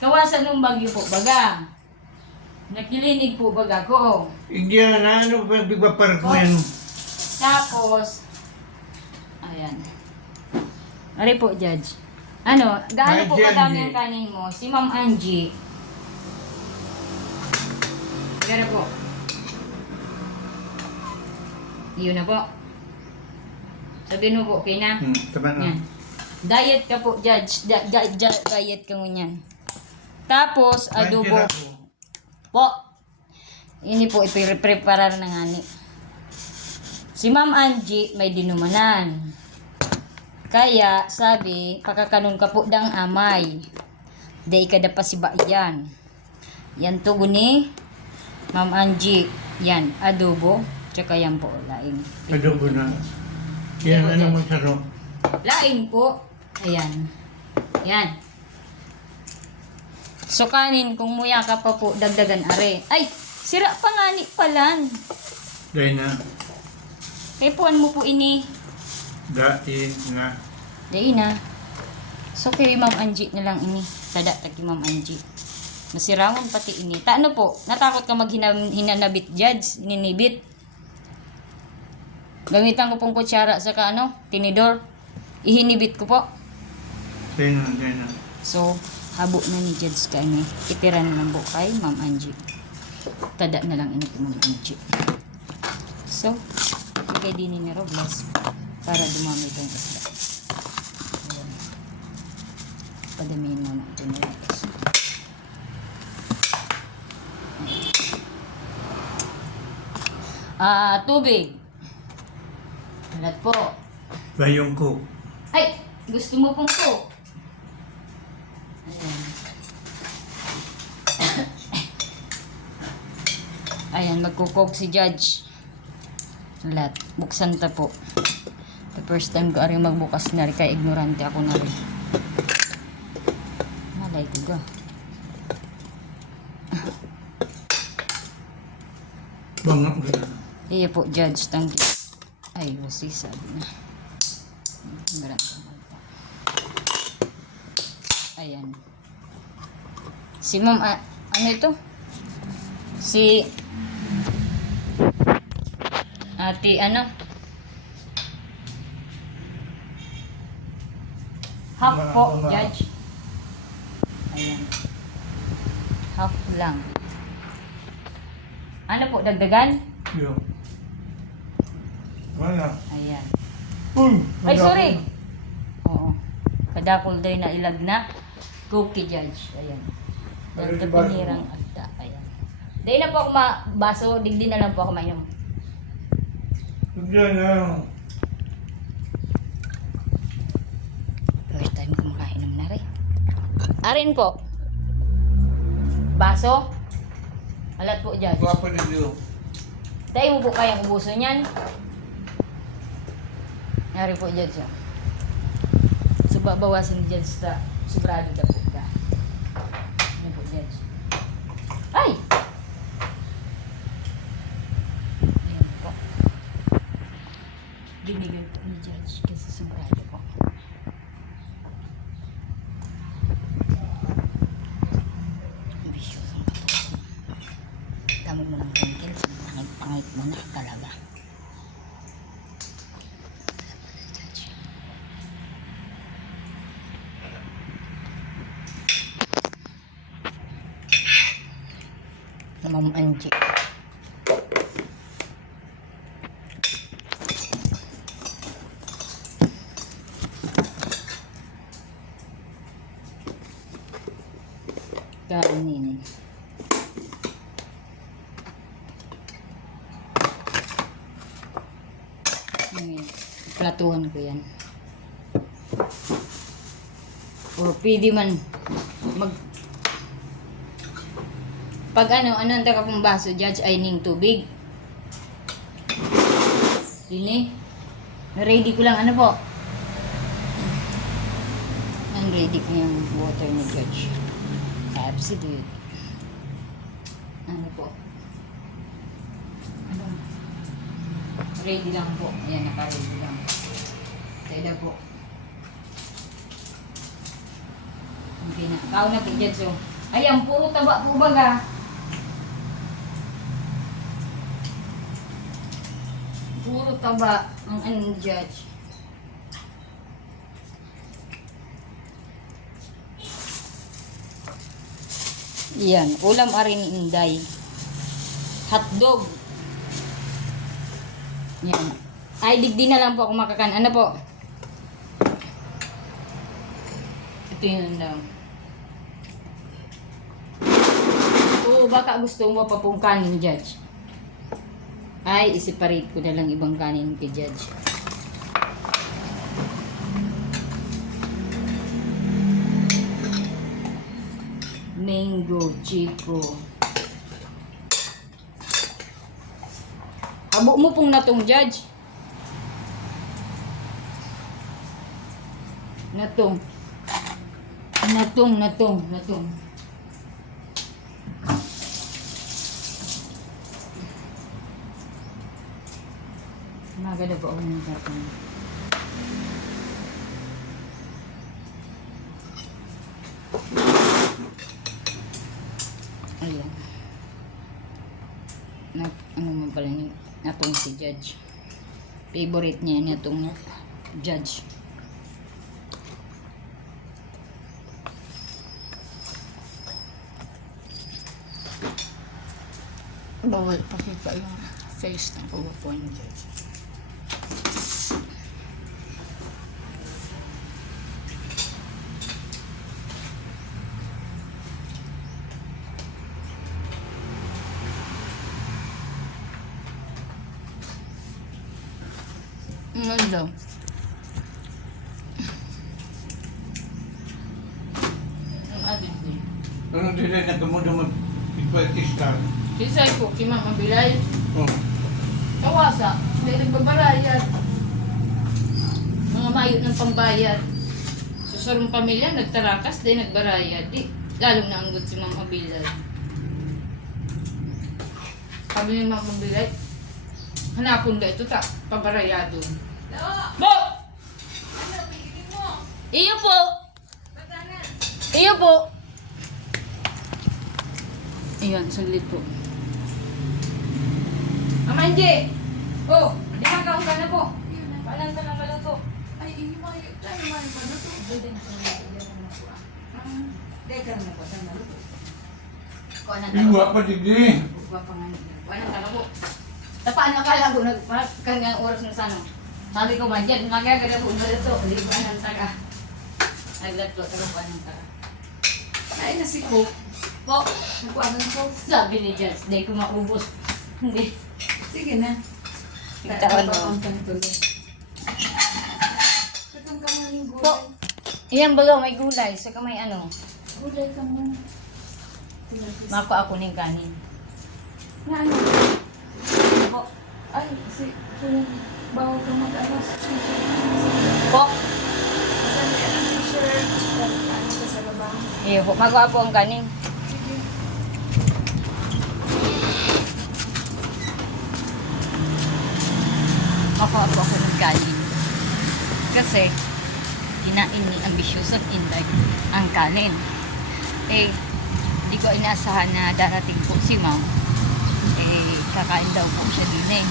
Kawasa nung Bagyo po, baga. Naglinig po, baga ko. Igyan na ano pa bigpapark mo yan? Tapos, ayan. Ari po, Judge. Ano, gaano po Angie, kadami Angie. ang kanin mo? Si Ma'am Angie. Gara po. Iyon na po. Sabihin mo po, okay na? Tama na. Yan. Diet ka po, Judge. Diet ka mo yan. Tapos, adobo. Po. Ini po, ipipreparar na nga ni. Si Ma'am Angie may dinumanan. Kaya, sabi, pakakanon ka po dang amay. Day ka da pa si Bayan. Yan to guni. Ma'am Angie, yan, adobo. Tsaka yan po, laing. Adobo na. Yan, anong masarap? Laing po. Ayan. Yan. So, kanin, kung muya ka pa po, dagdagan are. Ay, sira pa nga ni palan. Dahil na. Kaipuan mo po ini. Dahil na. Dahil na. So, kay Ma'am Angie na lang ini. Tada, kay Ma'am Angie. Masirangon pati ini. Ano po? Natakot ka hinanabit, Judge? Ninibit? Gamitan ko pong kutsara sa tinidor. Ihinibit ko po. Dahil na. So, habo na ni Judge ka ini. Itira na lang po kay Ma'am Angie. Tada na lang ini kay Ma'am Angie. So, kay din ni Robles para dumami itong isda. Ayan. Padamihin mo na ito ni Robles. Tubig. Alat po. Bayong ko. Ay! Gusto mo pong po. Ayan. Ayan, magkukog si Judge. Alat. Buksan ta po. The first time ko aring magbukas na rin. Kaya ignorante ako na rin. Malay ko ga. Bangak na. Iya po, Judge. Tanggi. Ay, wasi sabi na. Marami. Ayan. Si Ma'am, ano ito? Si Ate, half po, Judge. Ayan. Half lang. Ano po, dagdagan? Yo. Wala. Ayan. Uy! Ay, sorry! Oo. Kadakol day na ilag na. Cookie, Judge. Ayan. Ay, Dahil si baso. pinirang agta. Ayan. Day na po ako baso. Digdi na lang po ako mainom. Igyan na. First time ko makainom na rin. Arin po. Baso. Alat po, Judge. Guwapo din yun. Dahil mo po kayang ubuso niyan. Nari po, Judge. So, babawasin ni Judge sa sobrado na po ka. Ano po, Judge? Ay! Ayan po. Ma'am Angie. Kanin. Ayan. Platuhan ko yan. O, pwede man mag... Pag ano ang taka kong baso, Judge, ay ning tubig. Dini. Na-ready ko lang, ano po? Ready ko yung water ni Judge. Absolute. Ano po? Ano? Ready lang po. Ayan, naka-ready lang. Kaya po. Okay na. Kao na po, Judge. So, ayan, puro taba po baga. Puro taba ang anong Judge. Yan, ulam arin ni Inday. Hotdog. Yan. Ay, digdi na lang po ako makakan. Ano po? Ito yun lang. Oo, baka gusto mo pa pong kanin, Judge. Ay, i-separate ko na lang ibang kanin kay Judge. Mango Chico. Abo mo pong natong, Judge. Natong. Maganda po ako ng tatang. Ayan. Ano man pala ni natong si Judge. Favorite niya natong Judge. Bawal pakita yung face ng kuwapo ni Judge. Ano daw? Ang atin ko. Ano din na kamudo mag-ipatista? Kisay ko, kimang mabilay. Oh. Kawasa, may nagbabarayad. Mga mayot ng pambayad. Susarong pamilya, nagtarakas, din nagbarayad. Di, lalong naanggot si Ma'am Mabilay. Sabi ni Ma'am Mabilay, hanapon da ito ta, pabarayado. Bo! Iyo po! Iyo po! Ayan, saglit po. Mama Angie! Oh, di makaon ka na po. Paano ka na maluto? Ay, hindi mo kayo. Tayo mo yung panuto. Deka na po. Tayo maluto. Kuha ng Iwa pa digdi. Kuha pa nga. Kuha ng talabo. Tapaan akala ko, nagkangang oras na sa ano. Sabi ko ba, dyan, magagada po maluto. Hindi ko anong taga. Naglatlo, taga po anong taga. Ay, na si Coke. Po, Nagkuha ng Coke. sabi ni Jess, hindi ko maubos. Hindi. Sige na. Tawan mo. Tatang tuloy. Tatang ka mo yung Po, gulay. iyan baga, may gulay. Saka may ano. Gulay ka muna. Mako ako ng kanin. Na ano? Po. Ay, kung bawal ka mag-aras. Po. Saan ka ng t-shirt? Ano ka sa baba? Iyo po, mako ako ang kanin. Sige. Mako ako ng kanin. Kasi, kinain ni ambitious at Inday ang kanin. Eh, hindi ko inaasahan na darating po si Ma'am. Eh, kakain daw po siya din eh.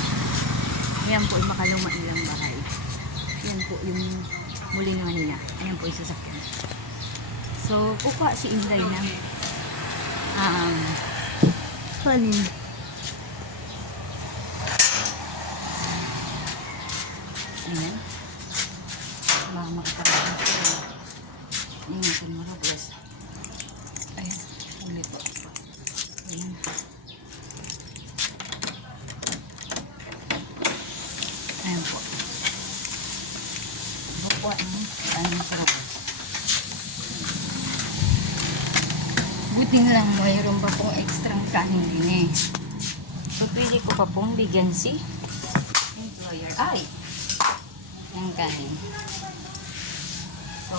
Yan po yung makaluma nilang bahay. Yan po yung muli nga nila. Ayan po yung sasakyan. So, kukuha si Inday ng Kanin. Ayan. Mama ka talaga. Ayan, natin marabas. Ayan, ulit po. Ayan. Ayan po. Bukwa mo. Ayan, marabas. Buti nga lang mayroon pa pong extra kanin din eh. So, pwede ko pa pong bigyan si employer. Ay! Ang kanin. So,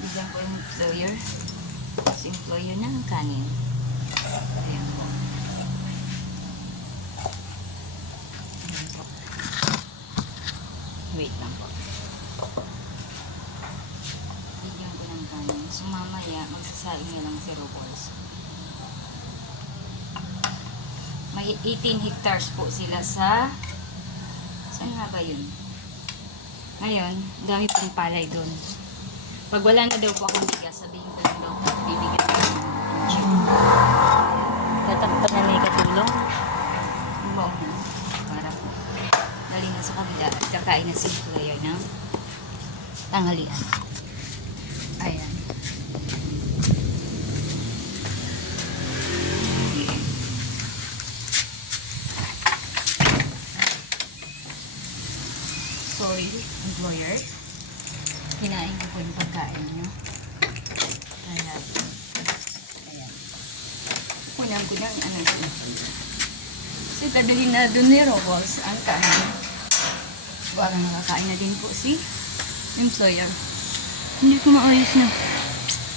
bigyan ko yung employer. Si employer ng kanin. Ayan po. Ayan po. Wait lang po. Bigyan ko ng kanin. So, mamaya, magsasaing niya lang si Robles. May 18 hectares po sila sa... Saan nga ba yun? Ngayon, dami pong palay doon. Pag wala na daw po akong bigas, sabihin ko lang daw, bibigyan ko ng chip. Tatakpan na may katulong. Baon na. Para po. Dali na sa kabila at kakain na si employer ng tanghalian. Ayan. Sorry, employer. Kinain ko po yung pagkain nyo. Ayan. Ayan. Kunan ko ng ano ito. Kasi dadalhin na doon ni Robles ang kain. Parang nakakain na din po si employer. Hindi ko maayos na.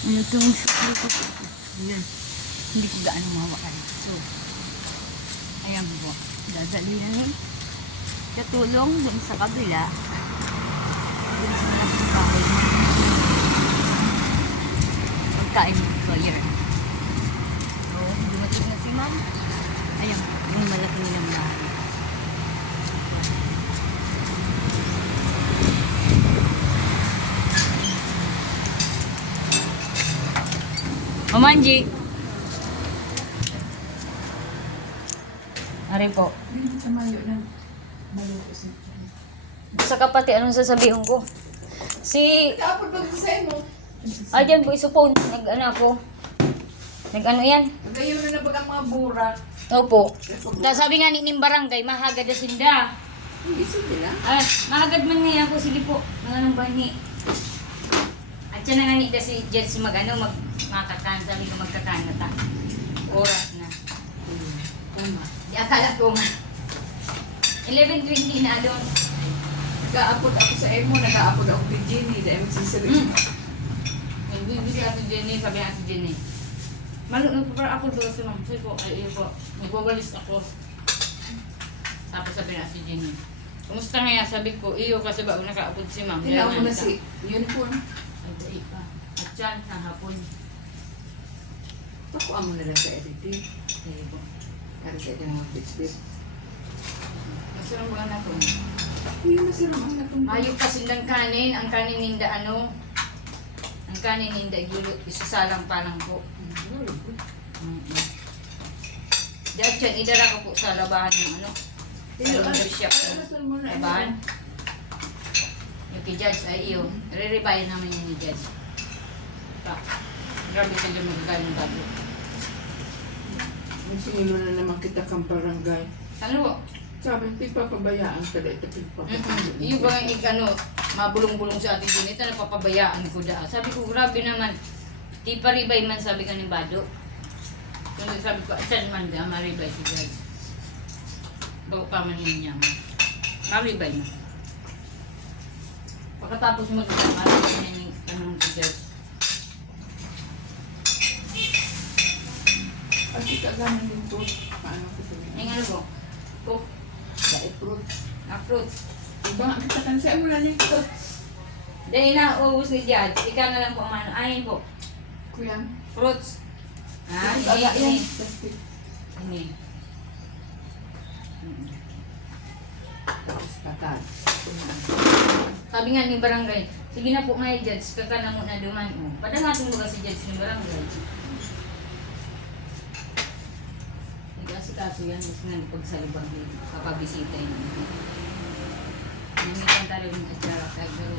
Ano itong sukli ko. Ayan. Hindi ko gaano mawakan. So, ayan po. Dadali na ni katulong dun sa kabila. Dun sa malaking bahay na pagkain ng employer. So, dumating na si ma'am. Ayan, yung malaki nilang bahay. Mamanji! Ari po. Sa kapati, anong sasabihin ko? Si... Kapag mag-design mo, Ayan po, isupon. Nag-ano ako. Nag-ano yan? gayon na ba ang mga burak? Opo. Tapos sabi nga ni Ning Barangay, mahagad na sinda. Hindi sila. Ah, mahagad man niya ako. Sige po. Mga nang bani. At siya na nga ni si Jets magkakakan. Sabi ko magkakan na ta. Oras na. Tama. Di akala ko nga. 11:20 na doon. Nag-aapod ako sa emo, nag-aapod ako kay Jenny, dahil magsisiri. Hindi ako Jenny, sabi nga si Jenny. Malunod pa ako doon sa ma'am. Sabi ko, ay iyo po. Nagwawalis ako. Tapos sabi nga si Jenny. Kumusta nga? Sabi ko, iyo kasi ba nakaapod si ma'am. Tingnan mo na si uniform. Ay, dahil pa. At yan, ng hapon. Pakuha mo na lang sa editing. Sabi ko. Para sa edang mga bitch-bitch. Masarang mga na po. Hindi masarap ang natong. Ayok kasi ng kanin. Ang kanin ninda ano. Ang kanin ninda isasalang pa lang po. Diyan dyan, idara ko po sa labahan ng ano. Sa laundry shop. Labahan. Yung kay Judge ay iyo. Re-rebayan naman yun ni Judge. Pa. Grabe sila magagay ng bago. Ang singilo na naman kita kang barangay. Ano po? Sabi, di pa pabayaan ka dahil ito pinagpapabayaan. Yung ba yung ano, mabulong-bulong sa atin din, ito napapabayaan ko da. Sabi ko, grabe naman. Di pa ribay man, sabi ka ni Bado. Kung sabi ko, asan man da, maribay si Judge. Bago pa man yun niya. Maribay na. Pagkatapos mo, maribay na yung anong si Judge. At ikagaman din po. Paano ko sabihin? Yung ano po? Cook. Dahil fruit. Na fruits. Iba nga kita kan sa mo na nito. Dahil na, uubos ni Judge. Ikaw na lang po ang ano. Ayun po. Kuya. Fruits. Ah, Aga yan. ini. Plastic. Ini. Tapos patad. Sabi nga ni Barangay, sige na po nga Judge, kaka na muna duman. Padamating mo ba si Judge ni Barangay? Kasi kaso yan, mas nga pag sa libang kapabisita yun. Namitan tayo yung atsara kay pero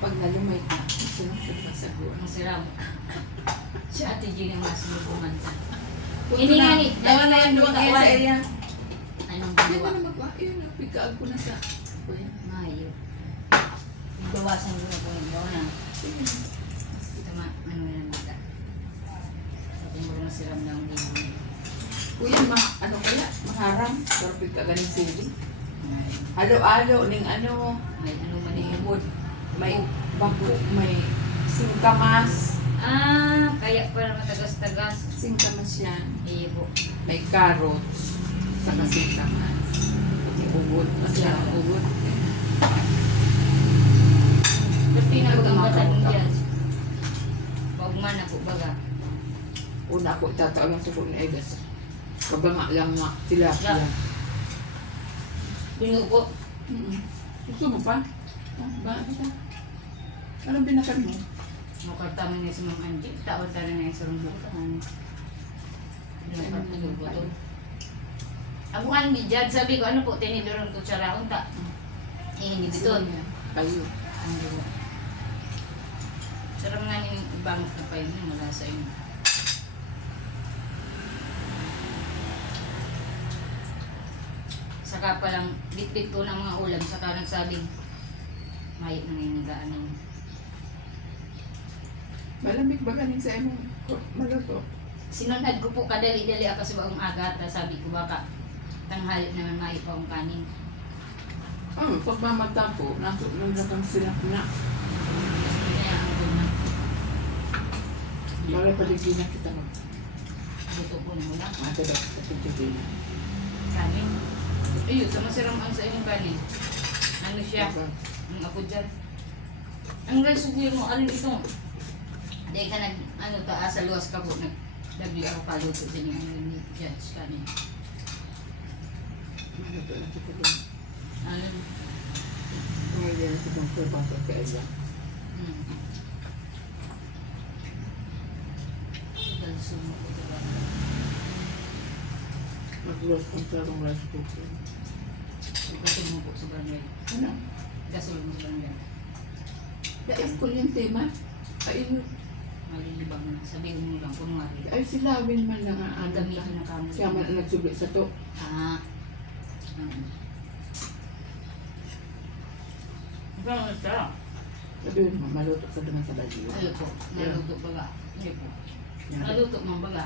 Pag nalumay na, sunod-sunod na sa buwan. masira mo. Si Ate Gina mas mo kumanta. Punto Hindi nga na. ni, Dalawa na yan, duwag yan sa area. Anong Hindi gawa? mo na magwa. Ayun, napikaag ko na sa... Uy, Mayo. Bawasan ko na po yung gawa na. sige. Ito ma, ano yan nila. Sabi mo rin masiram na ang ginagawa. Kuya, ano kaya? Maharang. Pero pagkagaling sili. Alo-alo, ning ano, May ano man yung wood. may bago, may singkamas. Ah, kaya para matagas-tagas. Singkamas yan. Eh po. May carrots. Saka singkamas. May ugot. Masarap ang ugot. Ba't pinagagang Mga batanong kamuta. dyan? Paugman na po baga. Una ko, itatao lang sa kung egas. Kabanga lang nga, tilapia. Yeah. Binugo. Gusto mo pa? Ah, bakit ka? Anong binakan mo? Makartama niya si Ma'am Angie. Tawad tayo na yung sarong butan. Binugo to. Ako nga hindi dyan. Sabi ko, ano po, tinidoron ko tsarahon ta. Eh, hindi biton. Kayo. Ano? Sarap nga yung ibang na pa yun. Mula sa inyo. Saka palang bit-bit ko ng mga ulam. Saka nagsabing, may nangingagaan ng Malamig ba galing sa imong maluto? sinunad ko po kadali-dali ako sa bagong aga. Tapos sabi ko baka tanghali naman may pa akong kanin. Pag mamata po, nasunog na kang sinap na. Kaya ang guna. Wala pa din na kita mag Luto po na wala. matulog sa pagkakina. Kanin. Ayun, sa masarang ang sa inyong kanin. Ano siya? Ang ako dyan. Ang rice siguro mo, alin ito? Dahil ka nag, ano pa, sa luwas ka po, nagdagli ako paluto din yung ano ni Judge kanin. Maluto na kita doon. Ano? Tumayo na kitang pagpasa ka Ella. Dahil sumo ko diba? Mag-loss kang sarong rice cooker. Gasol mo po sa barangay. Ano? Gasol mo sa barangay. Dais ko yung tema. Ayun. Malilibang na. Sabihin mo lang, kunwari. Ay, silawin man lang ang Ang gamitin na kamo. Siya man ang nagsubli sa to. Ah. Ang sarap. Sabihin mo, maluto ka naman sa balyo. Ayun po, naluto baga. Hindi po. Naluto mo baga.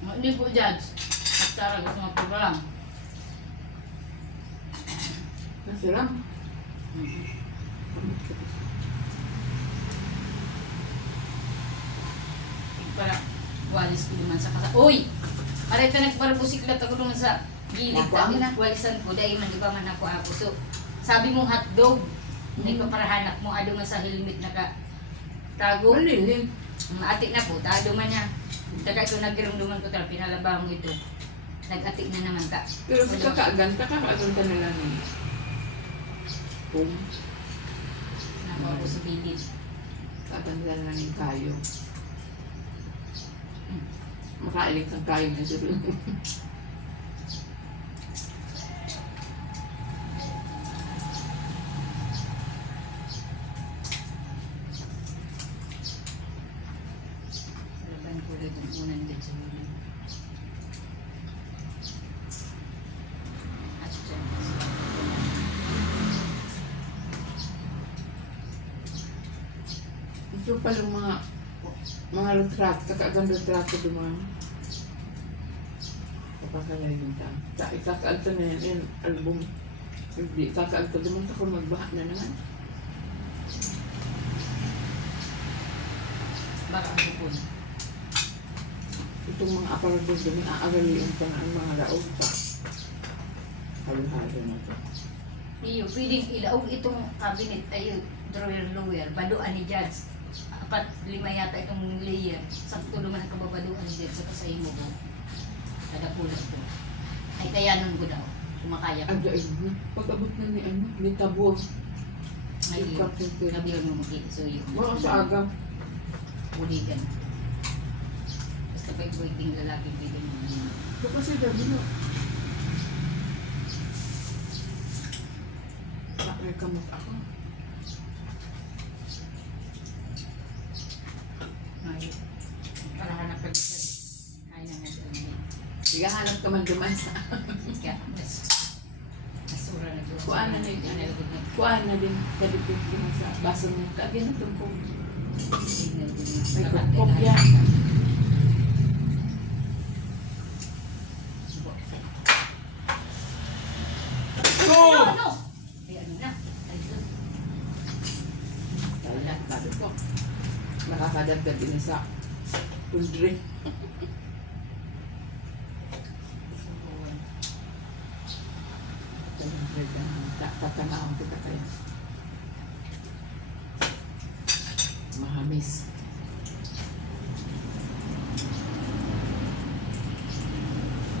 Hindi po, Judge. At tara, gusto mo po lang. Nasirap. Para walis ko naman sa kasa. Uy! Aray ka nagparabusiklat ako naman sa gilid. Naku, ang na. Walisan ko. Dahil man, di ba man ako ako. So, sabi mong hotdog. Nagpaparahanap mo. Ado nga sa helmet na ka. Tago. Malilig. Atik na po. Tado man niya. Taka ito nagirumduman ko talaga. Pinalaba mo ito. Nag-atik na naman ka. Pero sa kakaagan ka na lang eh. Kung Nako ako sa bilid. kakaganda na lang yung kayo. Makailig kang kayo na siya. Laban ko ulit ang unang din sa bilid. At siya. Ito palang mga retrato, kakaganda retrato duman. Kapakalay din ta. Ikakaalta na yan, yung album. Hindi, kakaalta duman sa kung magbaha na naman. Baka ako po. Itong mga aparador duman, aaraliin pa na ang mga laog pa. Halo-halo na ito. Iyo, pwedeng ilaog itong cabinet ay drawer-lower. Baduan ni Judge. 4-5 yata itong layer. Sakto naman ang kababaduan ni Judge sa kasayin mo po. Kada pulas po. Ay kaya nun ko daw. Kumakaya ko. Ang daig na. Pag-abot na ni ano, ni Tabor. Ay, Yung captain ko. nabiyon mo makita. So, yun. Wala sa aga. Uligan. Basta pag waiting lalaki, pwede mo. Ito kasi dabino. Nakikamot ako. Ay, para hanap ka dito. Ay, naman doon. Higahanap ka man duman sa... Kaya, nasura na doon. Kuhaan na yun. Inalagod na. Kuhaan na din. Kalipit din sa baso mo. Kagin na itong kong. May kukok yan. Ano? Ay, ano na? Ay, doon. Wala, sabi ko. Nakakadagdag din sa pundre. Tatanawang kita kayo. Mahamis.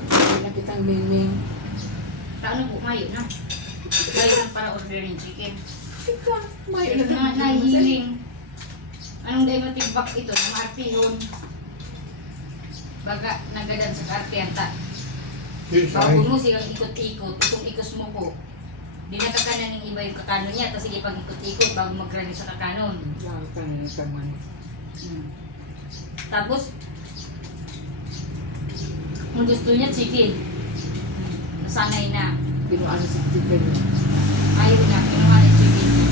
Kaya kitang mingming. Paano po? Mayo na. Mayo na para orderin chicken. Ika, may Ito na nahihiling. Anong dahil matigbak ito? Ng artihon. Baga, nagadan sa kartiyanta. Bago mo silang ikot-ikot. Itong ikos mo po. Di nakakanan ng iba yung kakano niya. Tapos sige pag ikot-ikot bago mag-rally sa kakanon. Lang ka na nagkaman. Tapos, kung gusto niya chicken. Nasanay na. Ginoan sa chicken. Ayaw na. Kinuha ng chicken niya.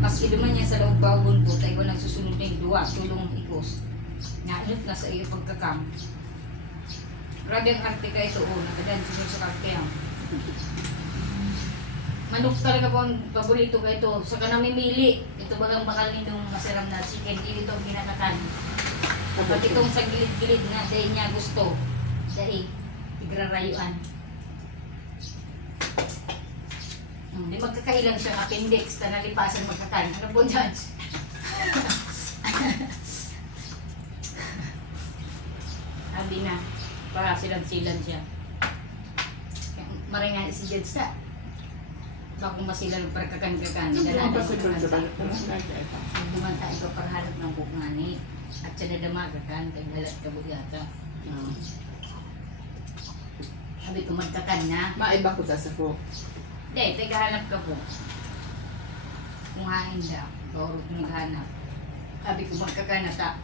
Tapos iluman niya sa loob bagon po. Tayo nagsusunod na yung duwa. Tulong ikos. Naanot na sa iyo pagkakam. Grabe ang arte ka ito. Nagadan siguro sa kartiyang. Manok talaga po ang paborito ka ito. Saka namimili. Ito bagang bakal nitong masiram na chicken. Ito ang ginakatan. Pati itong sa gilid-gilid na dahil niya gusto. Dahil tigrarayuan. Di magkakailang siyang appendix. Tanalipasan magkakan. Ano po, Judge? Sabi na. Para silan-silan siya. Maringan si Judge sa. Bakong masilan pagkakan-kakan. Ano ba ba sa balik? Dumanta ikaw para harap ng bukngani. At siya nadamagakan. Kaya halat ka po yata. Sabi ko magkakan na. Maiba ko sa ko. Hindi, tagahanap ka po. Kung hain daw. Baurot maghanap. Sabi ko magkakan na ta.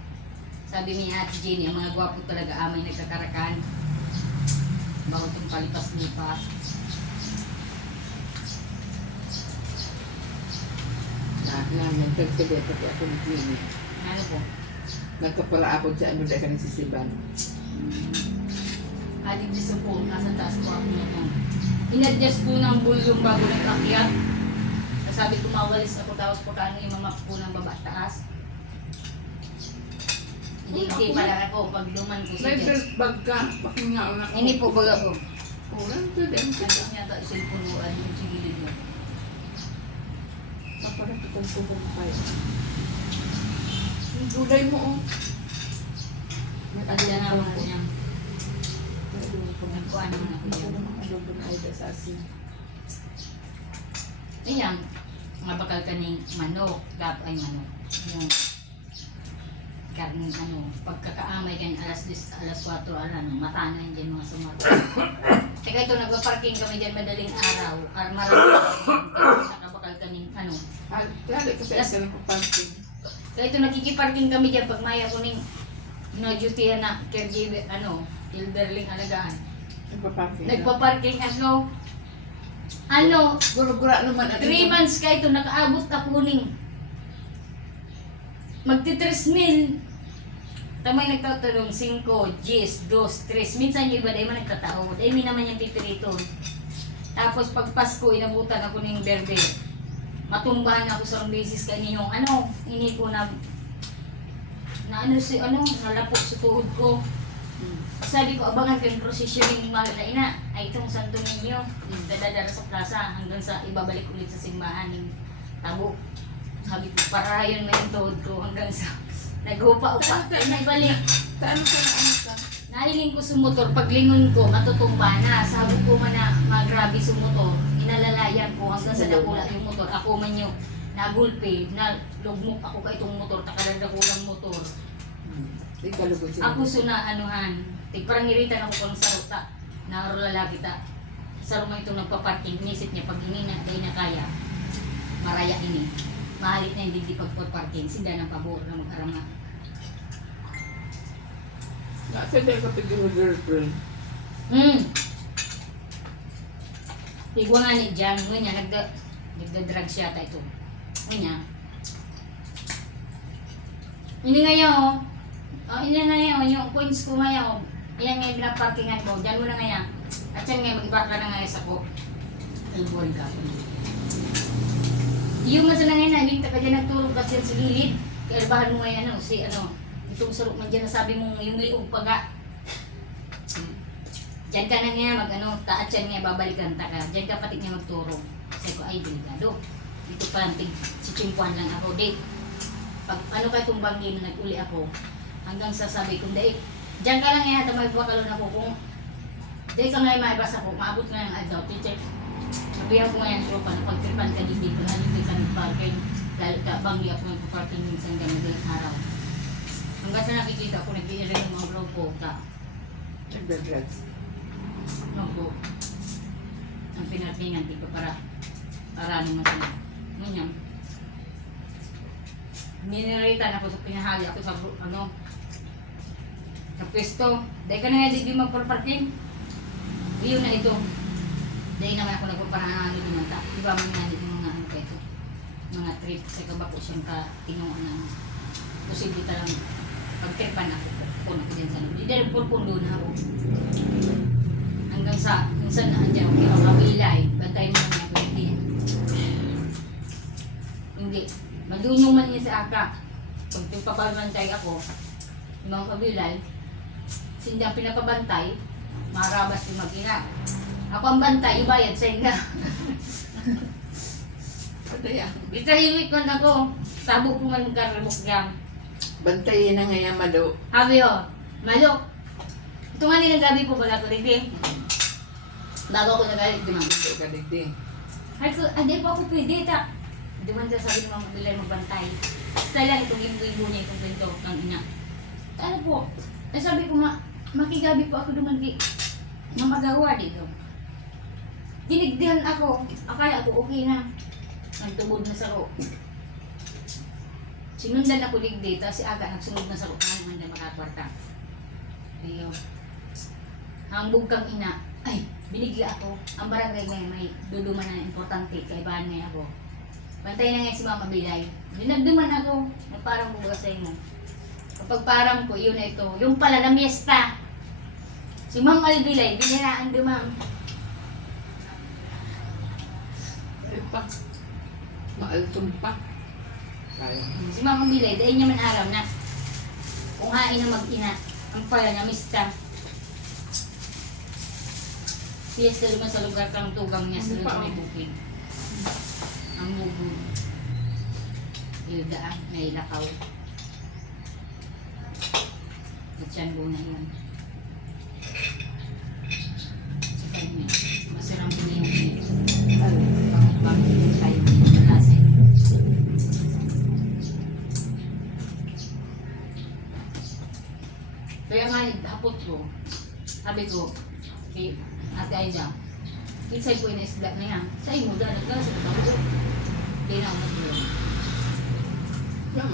Sabi ni Ate Jenny, ang mga gwapo talaga amay nagkakarakan. Bawat yung palipas-lipas. Nagkagkagay pati ako ng clinic. Ano po? Nagkapalaapod sa ano dahil ka nagsisiban. Adik gusto po, nasa taas po ako na lang. In-adjust ko ng volume bago nag-akyat. Sabi ko mawalis ako tapos pagkano yung mamap po ng baba at taas. Hindi pala ako pag luman ko si May Jess. belt bag ka. Bakit nga ako Hindi po baga po. Kurang to din. Ano yata isin punuan yung sigilid mo. Kaparat itong subong kayo. Yung gulay mo oh. Tanda na ako niya. Nagkuhan naman ako yan. Adobo na ay sa asin. Ayan, mga bakal kaning manok, ay manok. Yung karning ano, pagkakaamay kan alas 10, alas 4, mata na yun dyan mga sumato. Teka ito, nagpa-parking kami dyan madaling araw. Marami sa kabakal kaning ano. Lalo kasi asa ng papansin. Kaya ito, nakikiparking kami dyan pag maya ko ning no-duty na caregiver, elderling alagaan. Nagpapansin. Nagpa-parking ano, Gura-gura naman. 3 months ka ito, nakaabot ako ning magti-3,000. Tamay nagtatanong, 5, 10, 2, 3. Minsan yung iba, dahil man nagtatao. Dahil mi naman yung pipiriton. Tapos pag Pasko, inabutan ako ng berde. Matumbahan ako sa beses kaninyong ini ko na nalapok sa tuhod ko. Sabi ko, abangan ko yung prosesyon ng mahal na ina. Ay, itong santo ninyo. Dadadara sa plaza hanggang sa ibabalik ulit sa simbahan ng tabo. Sabi ko, parayon mo yung tuhod ko hanggang sa naghupa-upa. Ay, naibalik. Saan ka na ano ka? Nahiling ko sa motor. Paglingon ko, matutumba na. Sabi ko man na magrabe sa motor. Inalalayan ko hanggang sa nakula yung motor. Ako man yung nagulpe, nalugmok ako ka itong motor. Takaranda ko lang motor. Di kalugod siya. Ako suna Parang niritan ako kung saro ta. Naaro lalaki ta. Saro mo itong nagpa-parking. Inisip niya pag hindi na kaya, maraya ini. Mahalit na hindi di pagpa-parking. Sinda ng pabor na mag-arama. Nasa dahil kapag yung girlfriend. Igwa nga ni Jan, nga nagda-drug siya ta ito. Nga. Ini ngayon, ini na ngayon, yung coins ko ngayon, yan nga yung pinaparkingan ko, dyan mo na ngayon. At yan nga, mag-iba ka na ngayon sa ko. Albuhan ka. Yung man sa na ngayon, hindi ka dyan nagtulog kasi sa gilid. Kaya albahan mo ngayon, itong sarok man dyan, nasabi mo yung liog pa nga. Diyan ka na nga taat yan nga babalikan ta ka. Diyan ka pati nga magturo. Sabi ko, ay delikado. Dito pa lang si Chimpuan lang ako. Di, pag ano ka itong bangin na nag-uli ako, hanggang sasabi kong daig, diyan ka lang nga hata magpakalon ako kung daig ka nga maibas ako, maabot nga ng adlaw. Teacher, nabihan ko nga yung tropa na pagtripan ka dito na hindi ka nag-parking dahil ka banggi ako nag-parking minsan ka madaling araw. Hanggang sa nakikita ko, nag-iirin yung mga grupo ka. Nagda-drugs. Nunggu ang pinartingan tipo para naman sila. Ganyan. Miniritan ako sa pinahali ako sa sa pwesto. Dahil ka na nga di magparparking. Iyon na ito. Dahil naman ako nagpaparahali naman ta. Iba man nga dito mga ano ka ito. Mga trip sa kabako siyang katinungan na posible talang pagtripan ako. Kung ako dyan sa loob. Hindi dahil purpundo na ako. Hanggang sa, minsan na andyan, okay, makabilay, bantay mo naman ako, hindi. Madunong man niya sa aka. Pag pinapabantay ako, yung mga kabilay, hindi ang pinapabantay, marabas yung mag-ina. Ako ang bantay, ibayad sa inga. Patay ako. Itahimik man ako, sabog ko man karabok niya. Bantayin na ngayon, Malo. Habi o, Malo, ito nga nilang gabi po pala ko, Ricky. Bago ako nagalit, dumang. Ito ka digdi. Ay, hindi po ako pwede, ta. Duman sa sabi ng mga bilay magbantay. Basta lang itong imbo-imbo niya, itong kwento ng ina. Ano po? Eh sabi ko, makigabi po ako duman di na magawa dito. Dinigdihan ako. Akala ako okay na. Nagtubod na sa ro. Sinundan ako digdi, tapos si Aga nagsunod na sa ro. Ano man na makakwarta. Ayaw. Hangbog kang ina. Ay, binigla ako. Ang barangay ngayon may duduman na importante. Kaibahan ngayon ako. Bantay na ngayon si Mama Bilay. Dinagduman ako. Parang bugas sa mo. Kapag parang ko, yun na ito. Yung pala na miesta. Si Ma'am Albilay, biniraan dumang. Ay pa. Maaltum pa. Kaya. Si Ma'am Albilay, dahil niya man araw na kung hain na mag-ina. Ang pala na miesta. Fiesta naman sa lugar kang tugang niya sa may bukid. Ang mugo. Ildaan, may lakaw. At yan na yun. Saka yun, masirang po na yung pangit-pangit tayo malasin. Kaya nga, hapot ko, sabi ko, kay Ate Aida, kinsay ko ina-isblat na yan. Sa imo, dahil nagkala sa tao ko. Hindi na ako nagulong. Yan.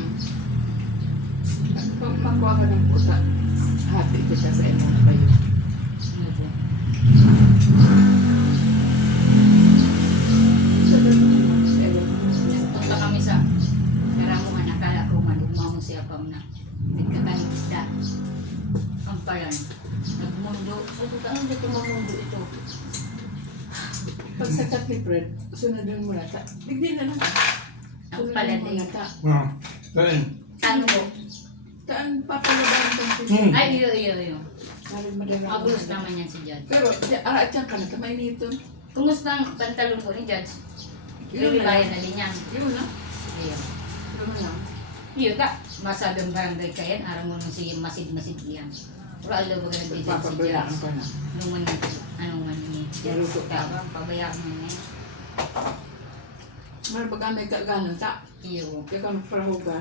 Pagpakuha ka ng puta, hati kita sa inyo kayo. Ano po? Punta kami sa Karamuan, nakala ko man, umamon siya pang na. Nagkakaling isda. Ang palan. Nagmundo. Sabi ko, ano dito mamundo ito? Pag sa cut ni Fred, sunodin mo na ta. Digdi na lang. Ang palan mo din. na ta. Saan? Ano po? Taan papalabahan kang Hmm. Ay, iyo. Harin madala. Magulos naman yan si Judge. Pero, ara at ka na, kamay nito. Kumusta ang pantalon ko ni Judge? Yun na Lilibayan lang. na din yan. Yun na. Iyo. Yun na lang. Iyo ta. Masadang barangay ka yan. Araw mo nung si masid-masid yan. Pero alam mo ganun din si Papabayaan Judge. ka na. Anong man ni Maluto ka. Pabayaan mo niya. Mara baga may kaganan ta. Iyo. Kaya ka magprahuga.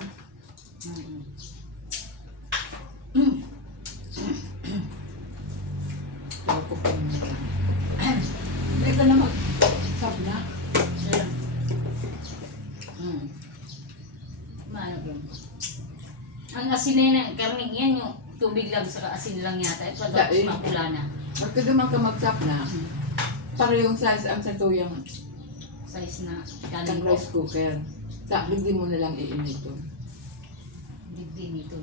Ang asin na yun, karning yan yung tubig lang sa asin lang yata. Tapos Dahil. mapula na. Pagka duman ka mag-chop na, parehong size ang sa tuyang Size na ng kanin ko. rice cooker. Tapos hindi mo na lang iinit ito. Digdi nito.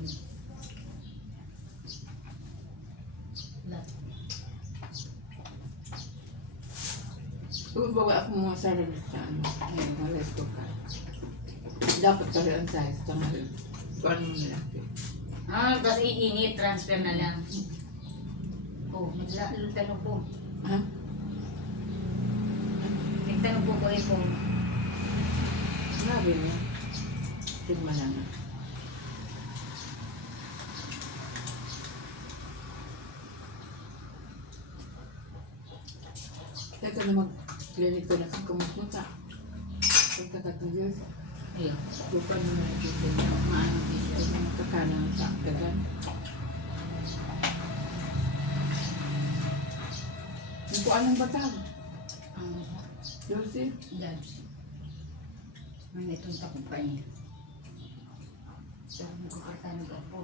Bawa ako mga sarili sa ano, mga rice cooker. Dapat pareho ang size. Tama rin. Kung ano mo nilaki. Tapos iinit, transfer na lang. Oh, nagtanong po. Ha? Nagtanong po ko po. Grabe na. Tigman na nga. Teka na mag-clinic ko na sa kumusmuta. Pagkakatugos. Ayun. Bukan mo na dito na maano dito. Magkakanang sa kagan. Yung po anong batang? Ang Josie? labs. Ang itong takupan niya. So, magkakatanong ako.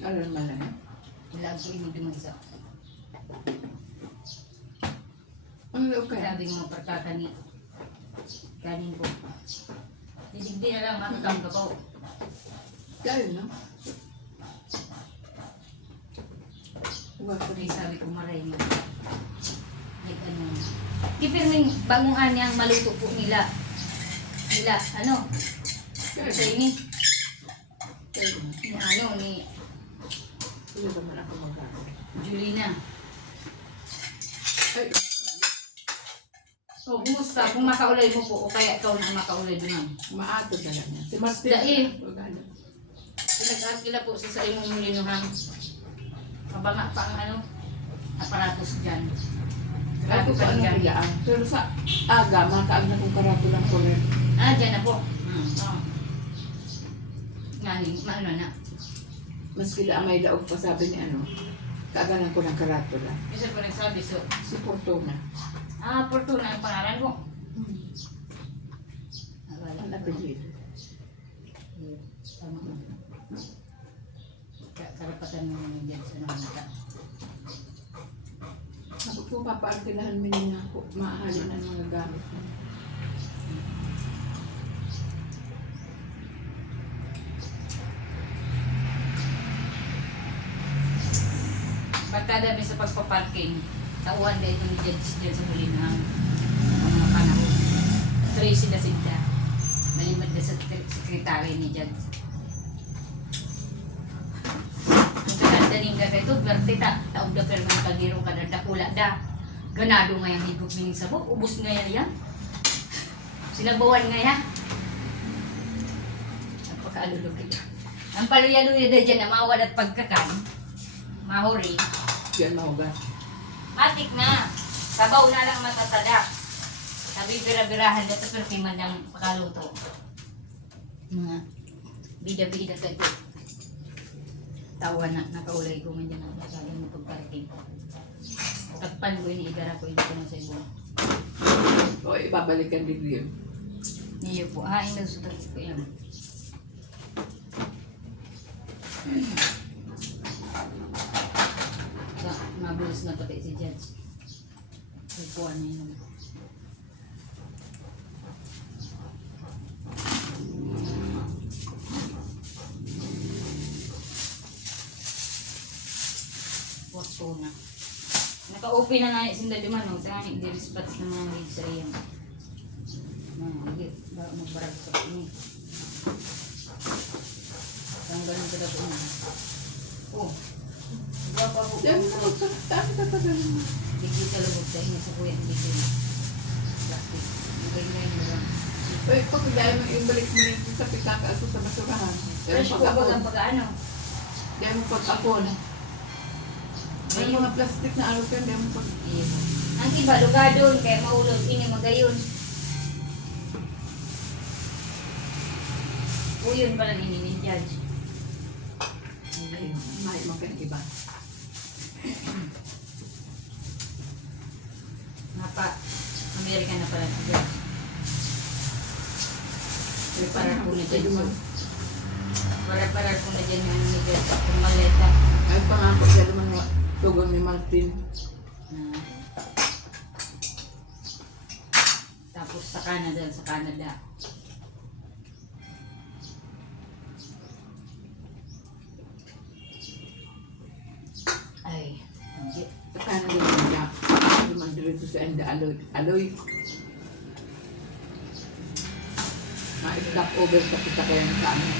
Alam mo lang. Wala ko iniduman sa Ang loob kaya? sabi mga parkata ni kanin po. Didigdi na lang matutang ka po. Kaya no? Huwag ko Ay, rin. sabi ko maray mo. Like ano. Kipirming bagong anyang maluto po nila. Ano? Kaya Sa no? ini. Kaya no? Ni ano, ni Hindi naman ako magkakaroon. Julina. Ay, So, kumusta? Kung makaulay mo po, o kaya ikaw na makaulay doon. maato na lang yan. Si Martin. Dahil. Huwag ano. Pinag-askila po sa imong mulinuhan. Mabanga pa ang ano, aparatos dyan. Ako pa ano kayaan. Pero sa aga, makaag na kong karato lang ko rin. Dyan na po. Oo. Ngayon, maano na. Mas kila may daog pa sabi ni ano. Kaagalan ko ng karato lang. Isa ko nagsabi, so, Si Fortuna. Fortuna ang pangalan mo. Wala. Ang apelido. Tama mo. Karapatan mo naman dyan sa namita. Sabi ko, papaarkilahan mo niya ako. Maahalin ang mga gamit mo. Barkada mi sa pagpaparking, tauhan na itong judge dyan sa huli ng mga panahon. Tracy na sinta. Malimad na sa sekretary ni judge. Ang kananda ning gagay ito, bertita, taog da pero mga kagirong kananda kula da. Ganado nga yung higop mining sabok, ubos nga yan yan. Sinagbawan nga yan. Napakaalulog ito. Ang paluya-luya da dyan na mawad at pagkakan, mahuri, Yan mahugas. matik na. Sabaw na lang matatada. Sabi bira-birahan dito pero timan ng pakaluto. Mga bida-bida ka ito. Tawa na, nakaulay ko man dyan ang sabi mo pagparking. Tagpan ko yun, igara ko yun na sa ibo. O ibabalikan din yun. Niyo po, inasutot ko yan. Sa mabulos na pati si Judge. Ipuan niya yun. Fortuna. Naka-open na nga yung sindaluman, no? Sa nga hindi spots na mga leads sa iyan. Hindi, magbarag sa ini. Ang ganun ka daw na. Oh. Gapa po. Yan na magpagtaan ka pa ganun. Hindi ka lubog sa inyo sa kuya. Hindi ka plastic. Magay-ngayon mo lang. Uy, pag dahil mo yung balik mo rin sa pitaka ako sa basurahan. Fresh po ba ang pag-ano? Dahil mo pag-apon. May mga plastic na ano yan, dahil mo pag... Ang iba, lugadon, kaya maulog, ini magayon. Uyon pala ni Judge. Ay, mahal mo kayong iba. Napa, Amerika na pala si Judge. Para po ni Judge. Para ko na dyan yung nigel sa akong maleta. Ay, pangako siya naman mga tugon ni Martin. Ah. Tapos sa Canada. Ay, hindi. Sa Canada naman niya. Naman dito sa Enda Aloy. Ma-stop over sa kita kaya sa amin.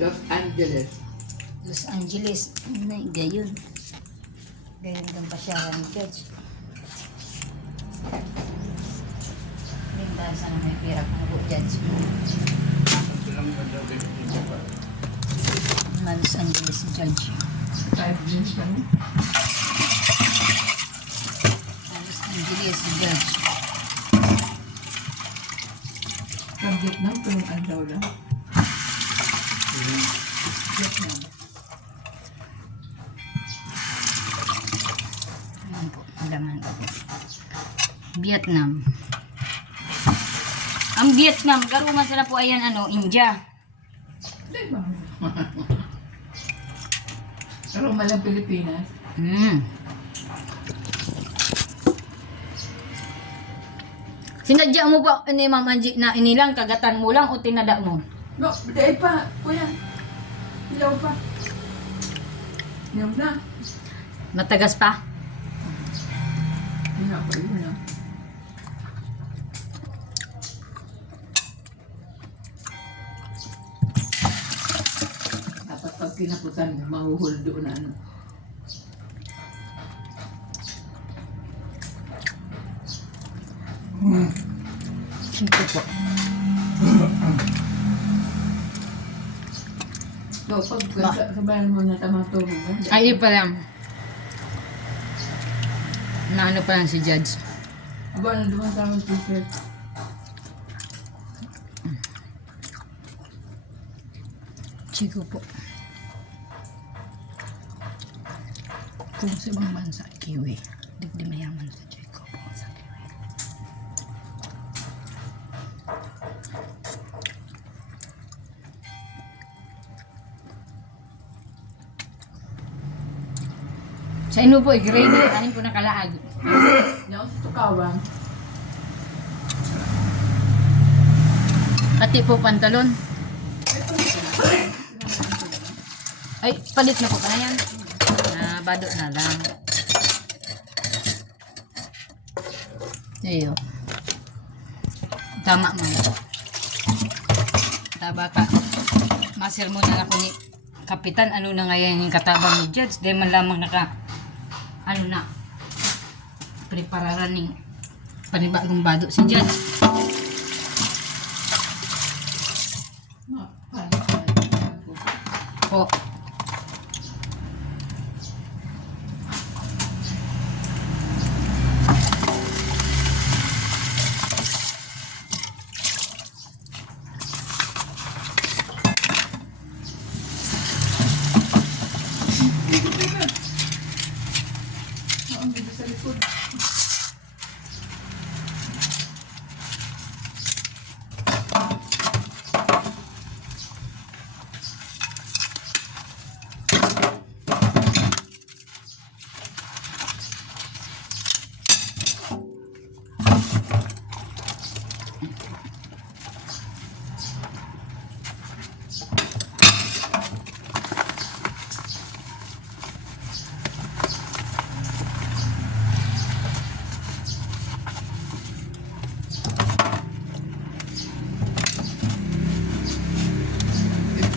Los Angeles. Los Angeles. Ay, gayon. Gayon lang pa siya ni Judge. Bintang sana may pira kung po Judge. Silang ganda dito pa. Los Angeles Judge. 5 years kami. Los Angeles Judge. Sa Vietnam, tulong ang daw lang. Vietnam. Ayan po, ang laman po. Vietnam. Ang Vietnam, karuman sila po ayan India. Diba? Pero malang Pilipinas. Sinadya mo ba ni Ma'am Angie na inilang kagatan mo lang o tinada mo? No, dahil pa, kuya. Ilaw pa. Ilaw na. Matagas pa? Ilaw pa, yun na. Dapat pag kinaputan, mahuhuldo na ano. Siyempre po. So, pag sabayan mo na tamatulog. Ay, pa lang. Na pa lang si Judge. Aba, na duman tawag t-shirt. Chico po. Kung sa ibang bansa, kiwi. Di mayaman sa Chico po sa kiwi. Sa ino po, i-grade anin po nakalaag. Yan, tukawang. Pati po pantalon. Ay, palit na po ka na yan. Bado na lang. Ayo. Tama mo. Taba ka. Masir mo na ako ni Kapitan. Ano na nga yan yung katabang ni Judge. Dahil man lamang prepararan ng panibagong bado si Judge. Po. Ang dito sa likod.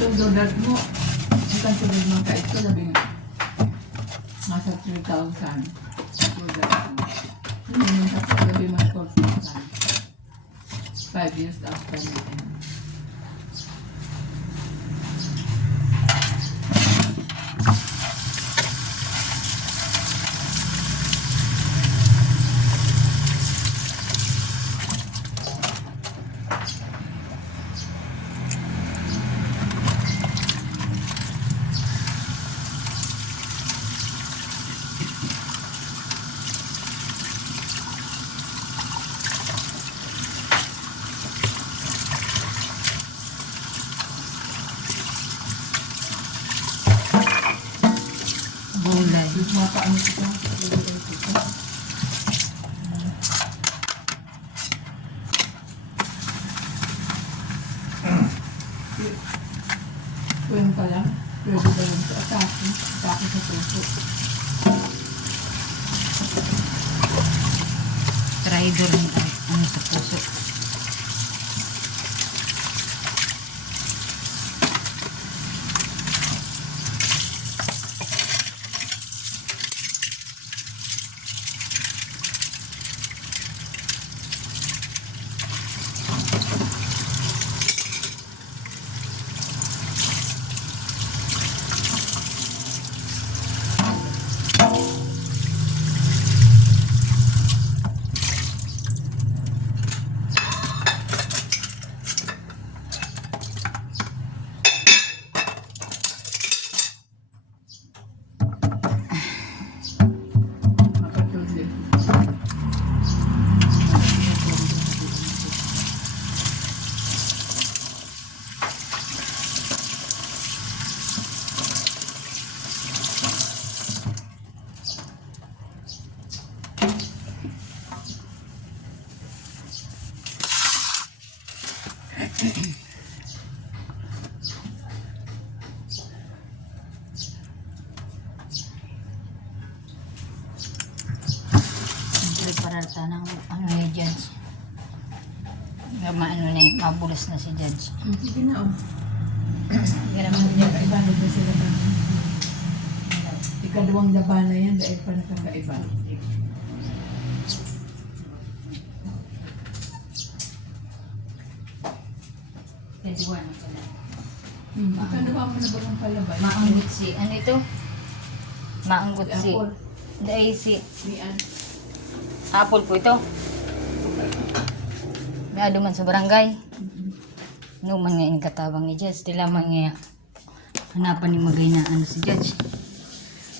Itong donut mo, ikan tulad mga kait ko, labi nga. Nasa 3,000. Donut mo. Hindi mo sa labi mga 4,000. 5 years after na. ano kita? Lagay kita. Kwenta lang. Pwede ba lang sa atake? Atake sa puso. Traitor ng ano sa puso. Makatulog. Preparar ta ng ano ni Judge. Maano na yun, mabulas na si Judge. Sige na, oh. Hindi naman si Judge. Ibalik na sila ba? Ikadawang laban na yan dahil pa nakakaiba. Tediwan na pala. Ikadawa mo na ba ng palaban? Maanggot si, ano ito? Maanggot si, Apple. dahil si, Mian. apple po ito. May aduman sa barangay. Numan nga yung katabang ni Judge. Tila man nga hanapan ni Magay na ano si Judge.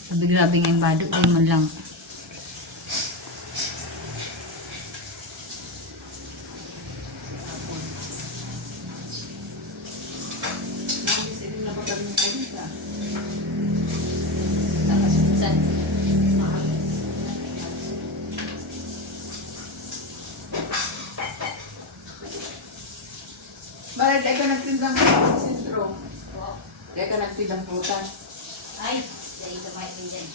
Sabi grabe nga yung badot. Di man lang. Tapos minsan, Bakit ay ka nagtindang sentro? Ay ka nagtindang prutas. ay, dahil ka may ito dyan.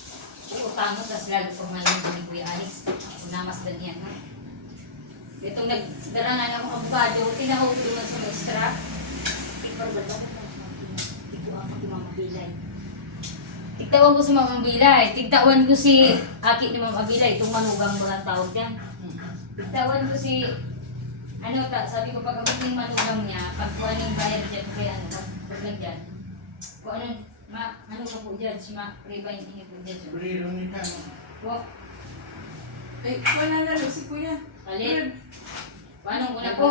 Utang mo, tas lalo pa ngayon ni Kuya Alex. Unamas ba niyan, ha? Itong nagdarangan ako abogado, tinahog naman sa maestra. Ikaw ba ba? Tigtawan ko si Mama Bilay. Tigtawan ko si Mama Bilay. Tigtawan ko si Aki ni Mama Bilay. Itong manugang walang tawag dyan. Tigtawan ko si... Ano ta, sabi ko pag yung manugang niya, pag kuha ng bayad dyan, kaya ano, pag lang dyan. Kung ano, ano na po dyan, si ma-rebind niya po dyan. Priro ni ka. Po, Ay, wala na si kuya. alin. Paano ko na po?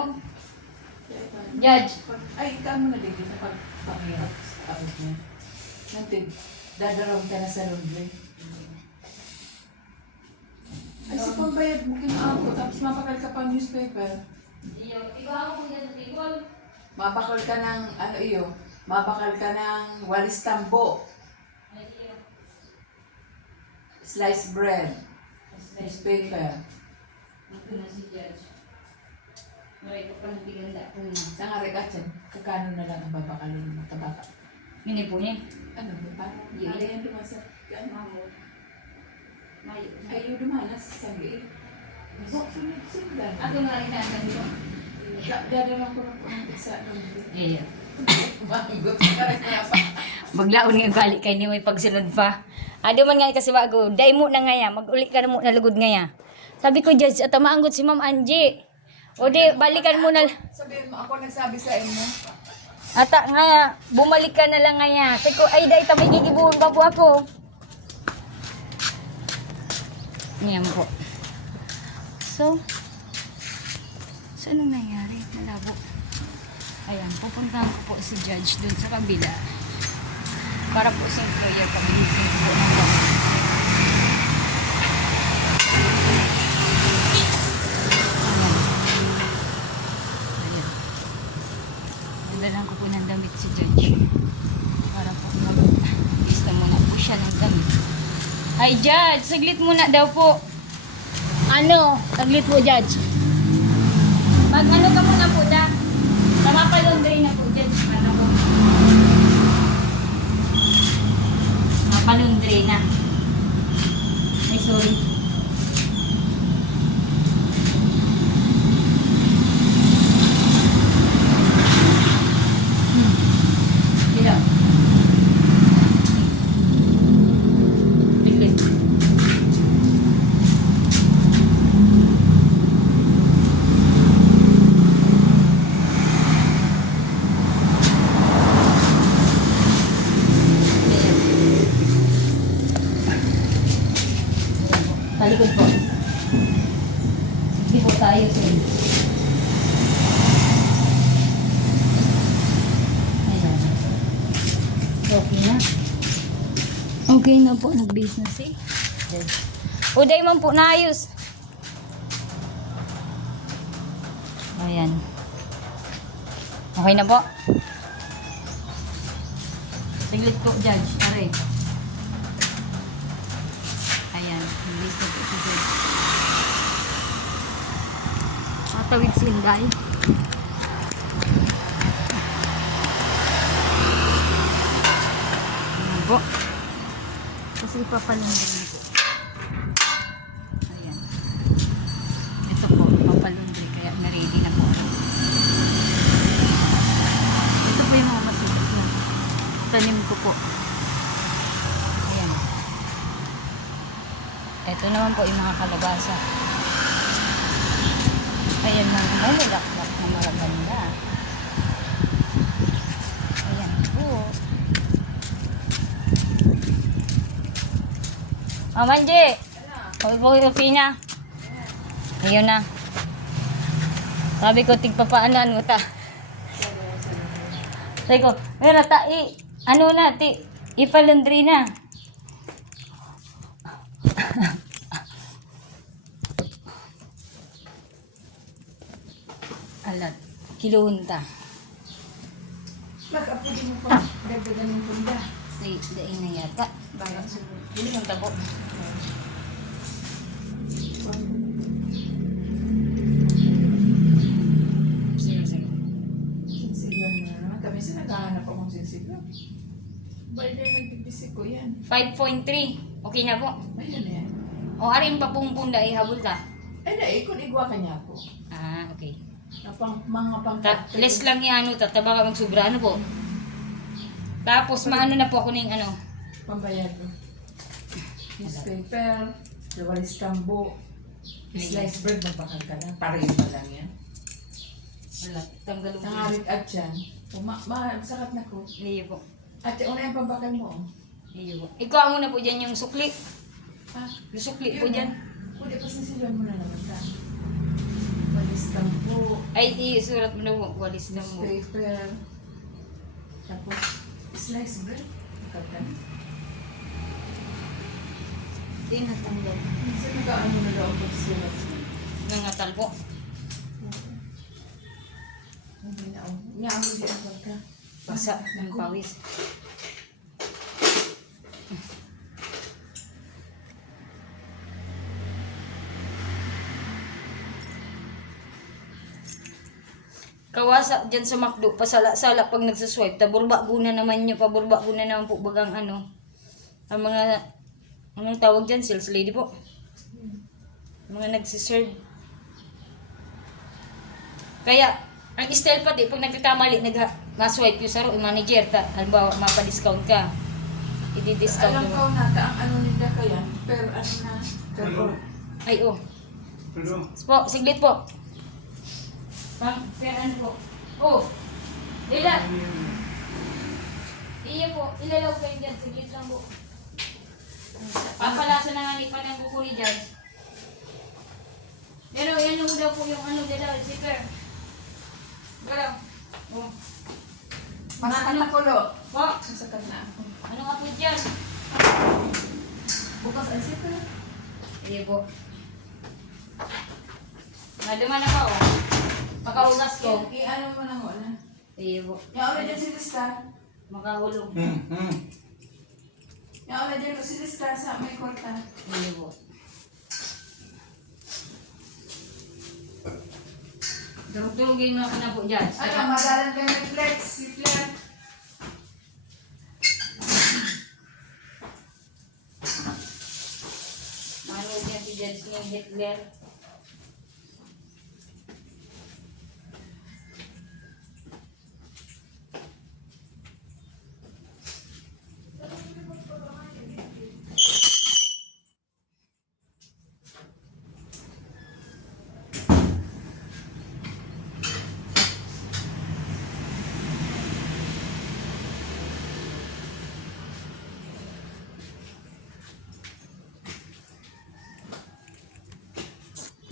Judge. Ay, ikaw mo na din sa pagpangirap sa abot niya. Nantid, dadarong ka na sa laundry. Ay, sa pambayad mo kinaabot, tapos mapakal ka pang newspaper. Iba ako dyan sa table. Mapakal ka ng, ano iyo, mapakal ka ng walis tambo, Ay, iyo. sliced bread, newspaper. Ito na si Judge. Maray ko pa ng tiganda ko na. Sa nga rekatsan, kakano na lang ang babakalin mo, tabaka. Mini po niya. Ano ba? Parang Yun. ano yan dumasa? Mamot. Mayo. Ay, yung dumanas sa sabi. Bok, sunod-sunod. Ako nga rin natin ito. Dadalawang ko ng pumunta sa laundry. Iya. Manggot ka rin na pa. Maglaon nga gali kay ni may pagsunod pa. Ado man nga kasi bago, dai mo na ngaya, mag-uli ka na mo na lugod ngaya. Sabi ko, Judge, at maanggot si Ma'am Angie. O di, balikan mo na. Sabihin mo, ako nagsabi sa inyo. Ata ngaya, bumalik ka na lang ngaya. Sabi ko, ay dai tamay gigibuhon pa po ako. Niyan po. So anong nangyari? Malabo. Ayan, pupuntahan ko po si Judge dun sa kabila. Para po sa employer pag-iisip po ng boss. Ayan. Nadalan ko po ng damit si Judge. Para po mag-gusto muna po siya ng damit. Ay, Ay, Judge, saglit muna daw po. Ano? Saglit po, Judge. Ano ka muna po, da? Tama pa laundry na po, Judge. Ano po? Napalundre na. Ay, sorry. Bilang. Biglit. Talikod po. Sige po tayo, sir. Ayan. Okay na. Okay na po, nag-business eh. Uday man po, naayos. Ayan. Okay na po. Tiglit po, Judge. Aray. Ayan, release na po siya, Judge. Matawid si Inday. Ayan po. Kasi ipapalundri po. Ayan. Ito po, ipapalundri. Kaya na-ready na po. Ito po yung mga masigas na tanim ko po. Ayan. Ito naman po yung mga kalabasa. Ayan na, malalaklak na maganda. Ayan po. Manji! Okay na. Ayun na. Sabi ko, tigpapaanan mo ta. Sabi ko, mera ta, ano na, ipalundri na. Alat, kilunta. Mag-apuli mo pa. Dagdagan yung punda. Daing na yata. Balang sunod. Kilunta po. Sige. Sinsigan mo na naman. Kami sa naghahanap akong sinsigan. Bali na nagtipisik ko yan. 5.3. Okay na po. Ayun na yan. O, aring papumpunda, ihabol ta. Ay na, ikon igwa ka niya ako. Ah, okay. Mga pangkat. Less lang yan, ta. Taba ka magsubra, ano po? Tapos, maano na po ako ng ano. Pambayad mo. Newspaper, walis kambo, slice bread, magbakal ka lang. Para iba lang yan. Wala, tanggalong Tangalit at yan. Sakat na ko. Iyo po. At una yung pambakal mo. Iyo po. Ikaw muna po dyan yung sukli. Ha? Yung sukli po dyan. Pwede pa sisilan mo na naman ka. Walis kambo, Ay, isurat mo na po. Walis na mo. newspaper, tapos slice bread. Bakal ka na. Hindi natanggal. Minsan nag-ano na daw pag silat mo. Nangatal po. Hindi na ako. Nga ako di ako ka. Basa ng pawis. Kawasa dyan sa McDo, pasala-sala pag nagsaswipe, taburba guna naman nyo, paburba guna naman po bagang ano, ang mga, anong tawag dyan, sales lady po. Mga nagsiserve. Kaya, ang style pati, pag nagkakamali, nag-swipe yung saro, yung manager, halimbawa, mapa-discount ka. I-discount Alam mo. ko nata ang ano nila kaya, pero ano na, pero Ay, oh. Hello? Po, siglit po. Pero ano po? Oh, Lila. Iya po, ilalaw kayo dyan. Siglit lang po. Papalasa na nga ni Panang Buko ni Judge. Pero yan yung daw po yung ano dala, zipper. Galaw. Oh. masakat na kulo. Po, Masakat na ako. ano nga po dyan? Bukas ang sito. Iya po. Naduman na ka oh. Pakaugas ko. I-ano mo na mo na. Iya po. Yung ano dyan si Lista. Makahulog. Yung wala dyan si Liska sa may kwarta. Hindi po. Durug-durugin mo ka na po dyan. Ano, madalan kayo may flex. Si Flex. Manood niya si Judge ni Hitler.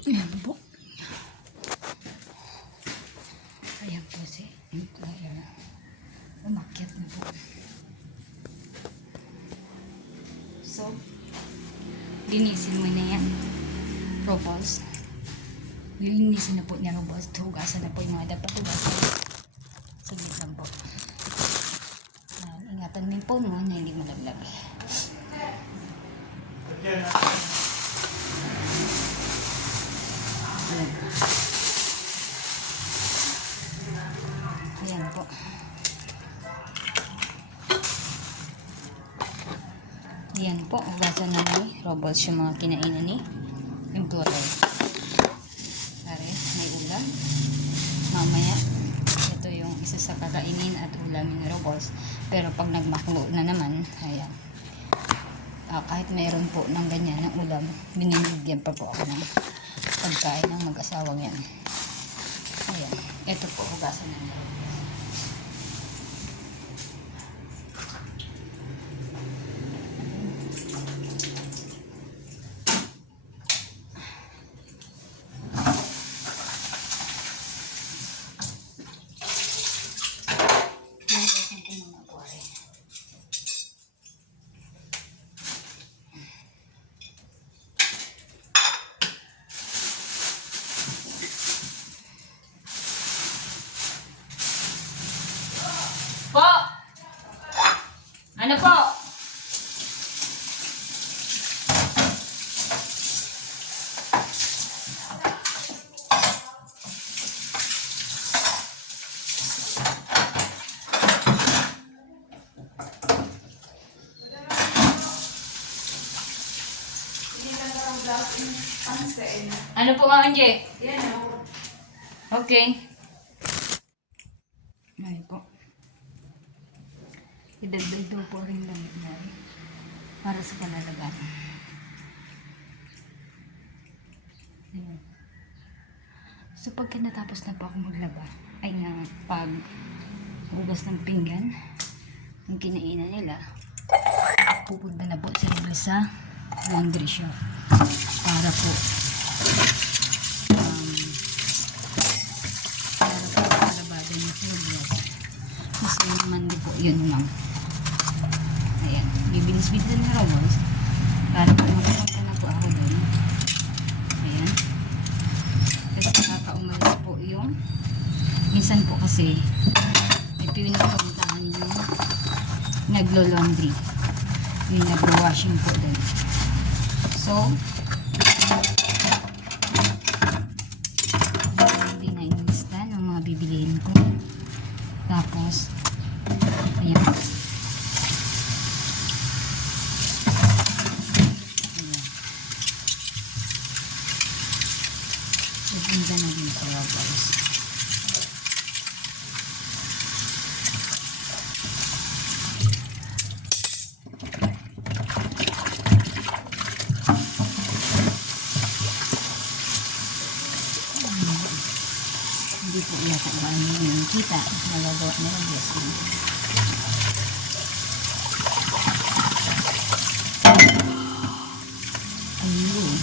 Ayan po. Ayan po si Hitler. Umakyat na po. So, linisin mo na yan. Robos. Linisin na po niya Robos. Hugasan na po yung mga dapat hugasan. Saglit lang po. Ayan, ingatan mo yung phone mo na hindi malaglag. Diyan, Ayan. Ayan po. Ayan po. Hugasan na ni Robos yung mga kinainan ni employer. Pare, may ulam. Mamaya, ito yung isa sa kakainin at ulam ni Robos. Pero pag nagmaklo na naman, ayan. Kahit mayroon po ng ganyan ng ulam, binibigyan pa po ako ng pagkain ng mag-asawang yan. Ayan. Ito po, hugasan ng Robos. Hugasan ko ng aquari. Po! Ano po? Hindi lang daw ang black in unstained. Ano po nga, Angie? Yan o. Okay. Ay po. Idagdag daw po rin damit na rin para sa kalalagan. Ayan. So pagka natapos na po ako maglaba, ay nga pag hugas ng pinggan, ang kinainan nila, pupunta na po sila sa laundry shop para po kalabada ng hugas. Kasi naman di po yun lang. Ayan, bibinis-binis na Robos para po makapunta na po ako doon. Ayan. Kasi nakakaumalis po yung minsan po kasi may pinupuntahan yung naglo-laundry, yung naglo-washing po doon. So, hindi na inilista ng mga bibilihin ko. Tapos, ayan. Ayan. Pupunta na din sa Robos. Hindi po yata ba yung kita nagagawa na ng blessing. Ayun.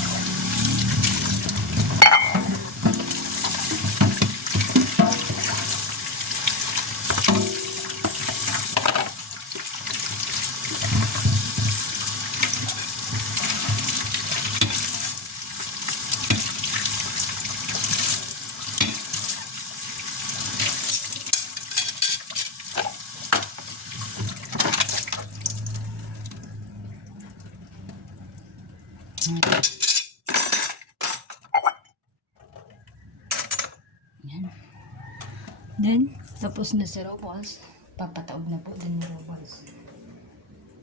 Yan. Then, tapos na si Robles. Papataog na po din ni Robles.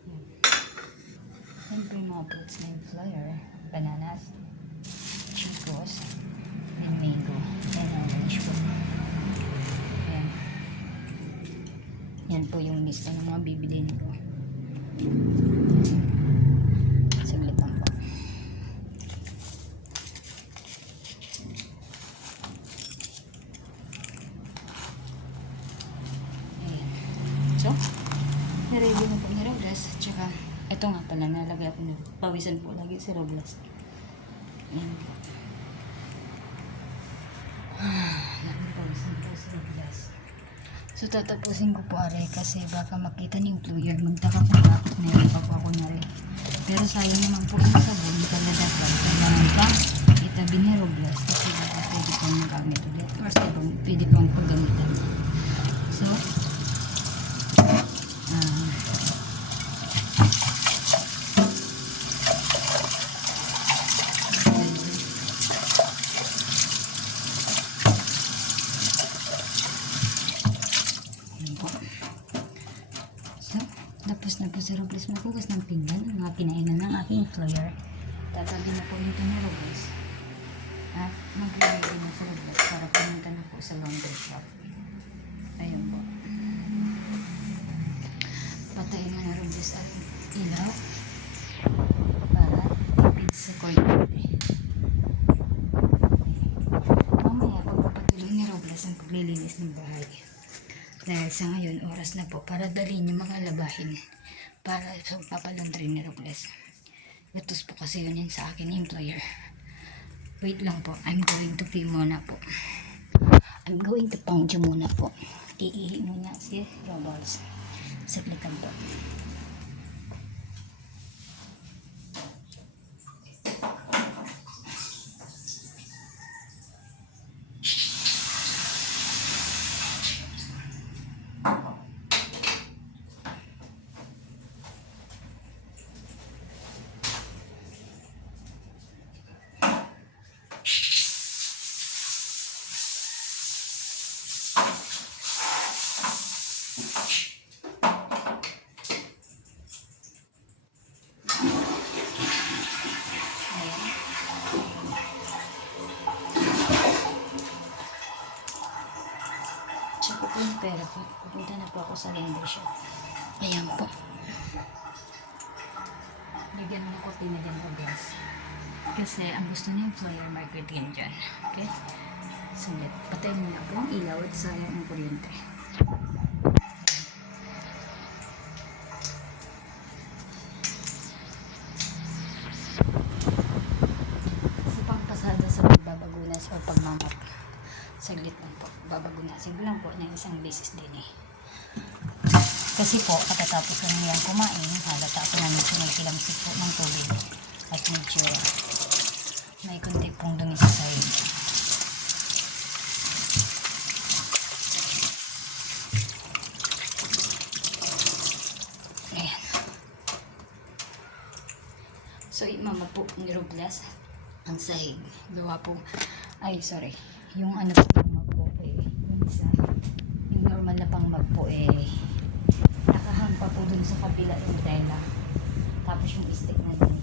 Yan. Siyempre yung mga fruits na yung flyer. Bananas. Chicos. Then mango. And orange po. Yan. Yan po yung lista ng mga bibilin ko. Saglit lang po. Ayan. So, naready na po ni Robles. Tsaka, ito nga pala, nalagay ako na pawisan po lagi si Robles. Ayan po. Pawisan po si Robles. So, tatapusin ko po aray kasi baka makita ni employer. Magtaka kung bakit meron pa po ako na rin. Pero sayang naman po yung sabon. Kaladapan. Kailangan pa itabi ni Robles kasi baka pwede pang magamit ulit. Or pwede pang paggamitan. So, yun po. So, tapos na po si Robles maghugas ng pinggan. Ang mga kinainan ng aking employer. Tatabi na po nito ni Robles. At mag-ready na si Robles para pumunta na po sa laundry shop. Ayun po. Patayin na Robles ang ilaw para tipid sa kuryente. Mamaya pagpapatuloy ni Robles ang paglilinis ng bahay. Dahil sa ngayon, oras na po para dalhin yung mga labahin para sa papalundry ni Robles. Gatos po kasi yun yan sa akin employer. Wait lang po, I'm going to pee muna po. I'm going to pound you muna po. Iihi muna si Robles. Saglitan po. Tsaka po yung pera po. Pupunta na po ako sa laundry shop. Ayan po. Bigyan mo na ko pinagyan ko gas. Kasi ang gusto niya employer marketing dyan. Okay? So, patay mo na po ang ilaw at sayang ang kuryente. Sa pangpasada sa pagbabagunas o pagmamap. Saglit lang po. Babagunasin ko lang po ng isang beses din eh. Kasi po, katatapos ko niyang kumain, halata ako na medyo may kilamsik po ng tubig. At medyo may kunti pong dumi sa sahig. Ayan. So, imama po ni Robles ang sahig. Gawa po, ay sorry, yung ano po yung map po eh, yung isa, yung normal na pang map po eh, nakahang pa po dun sa kabila yung tela. Tapos yung stick na din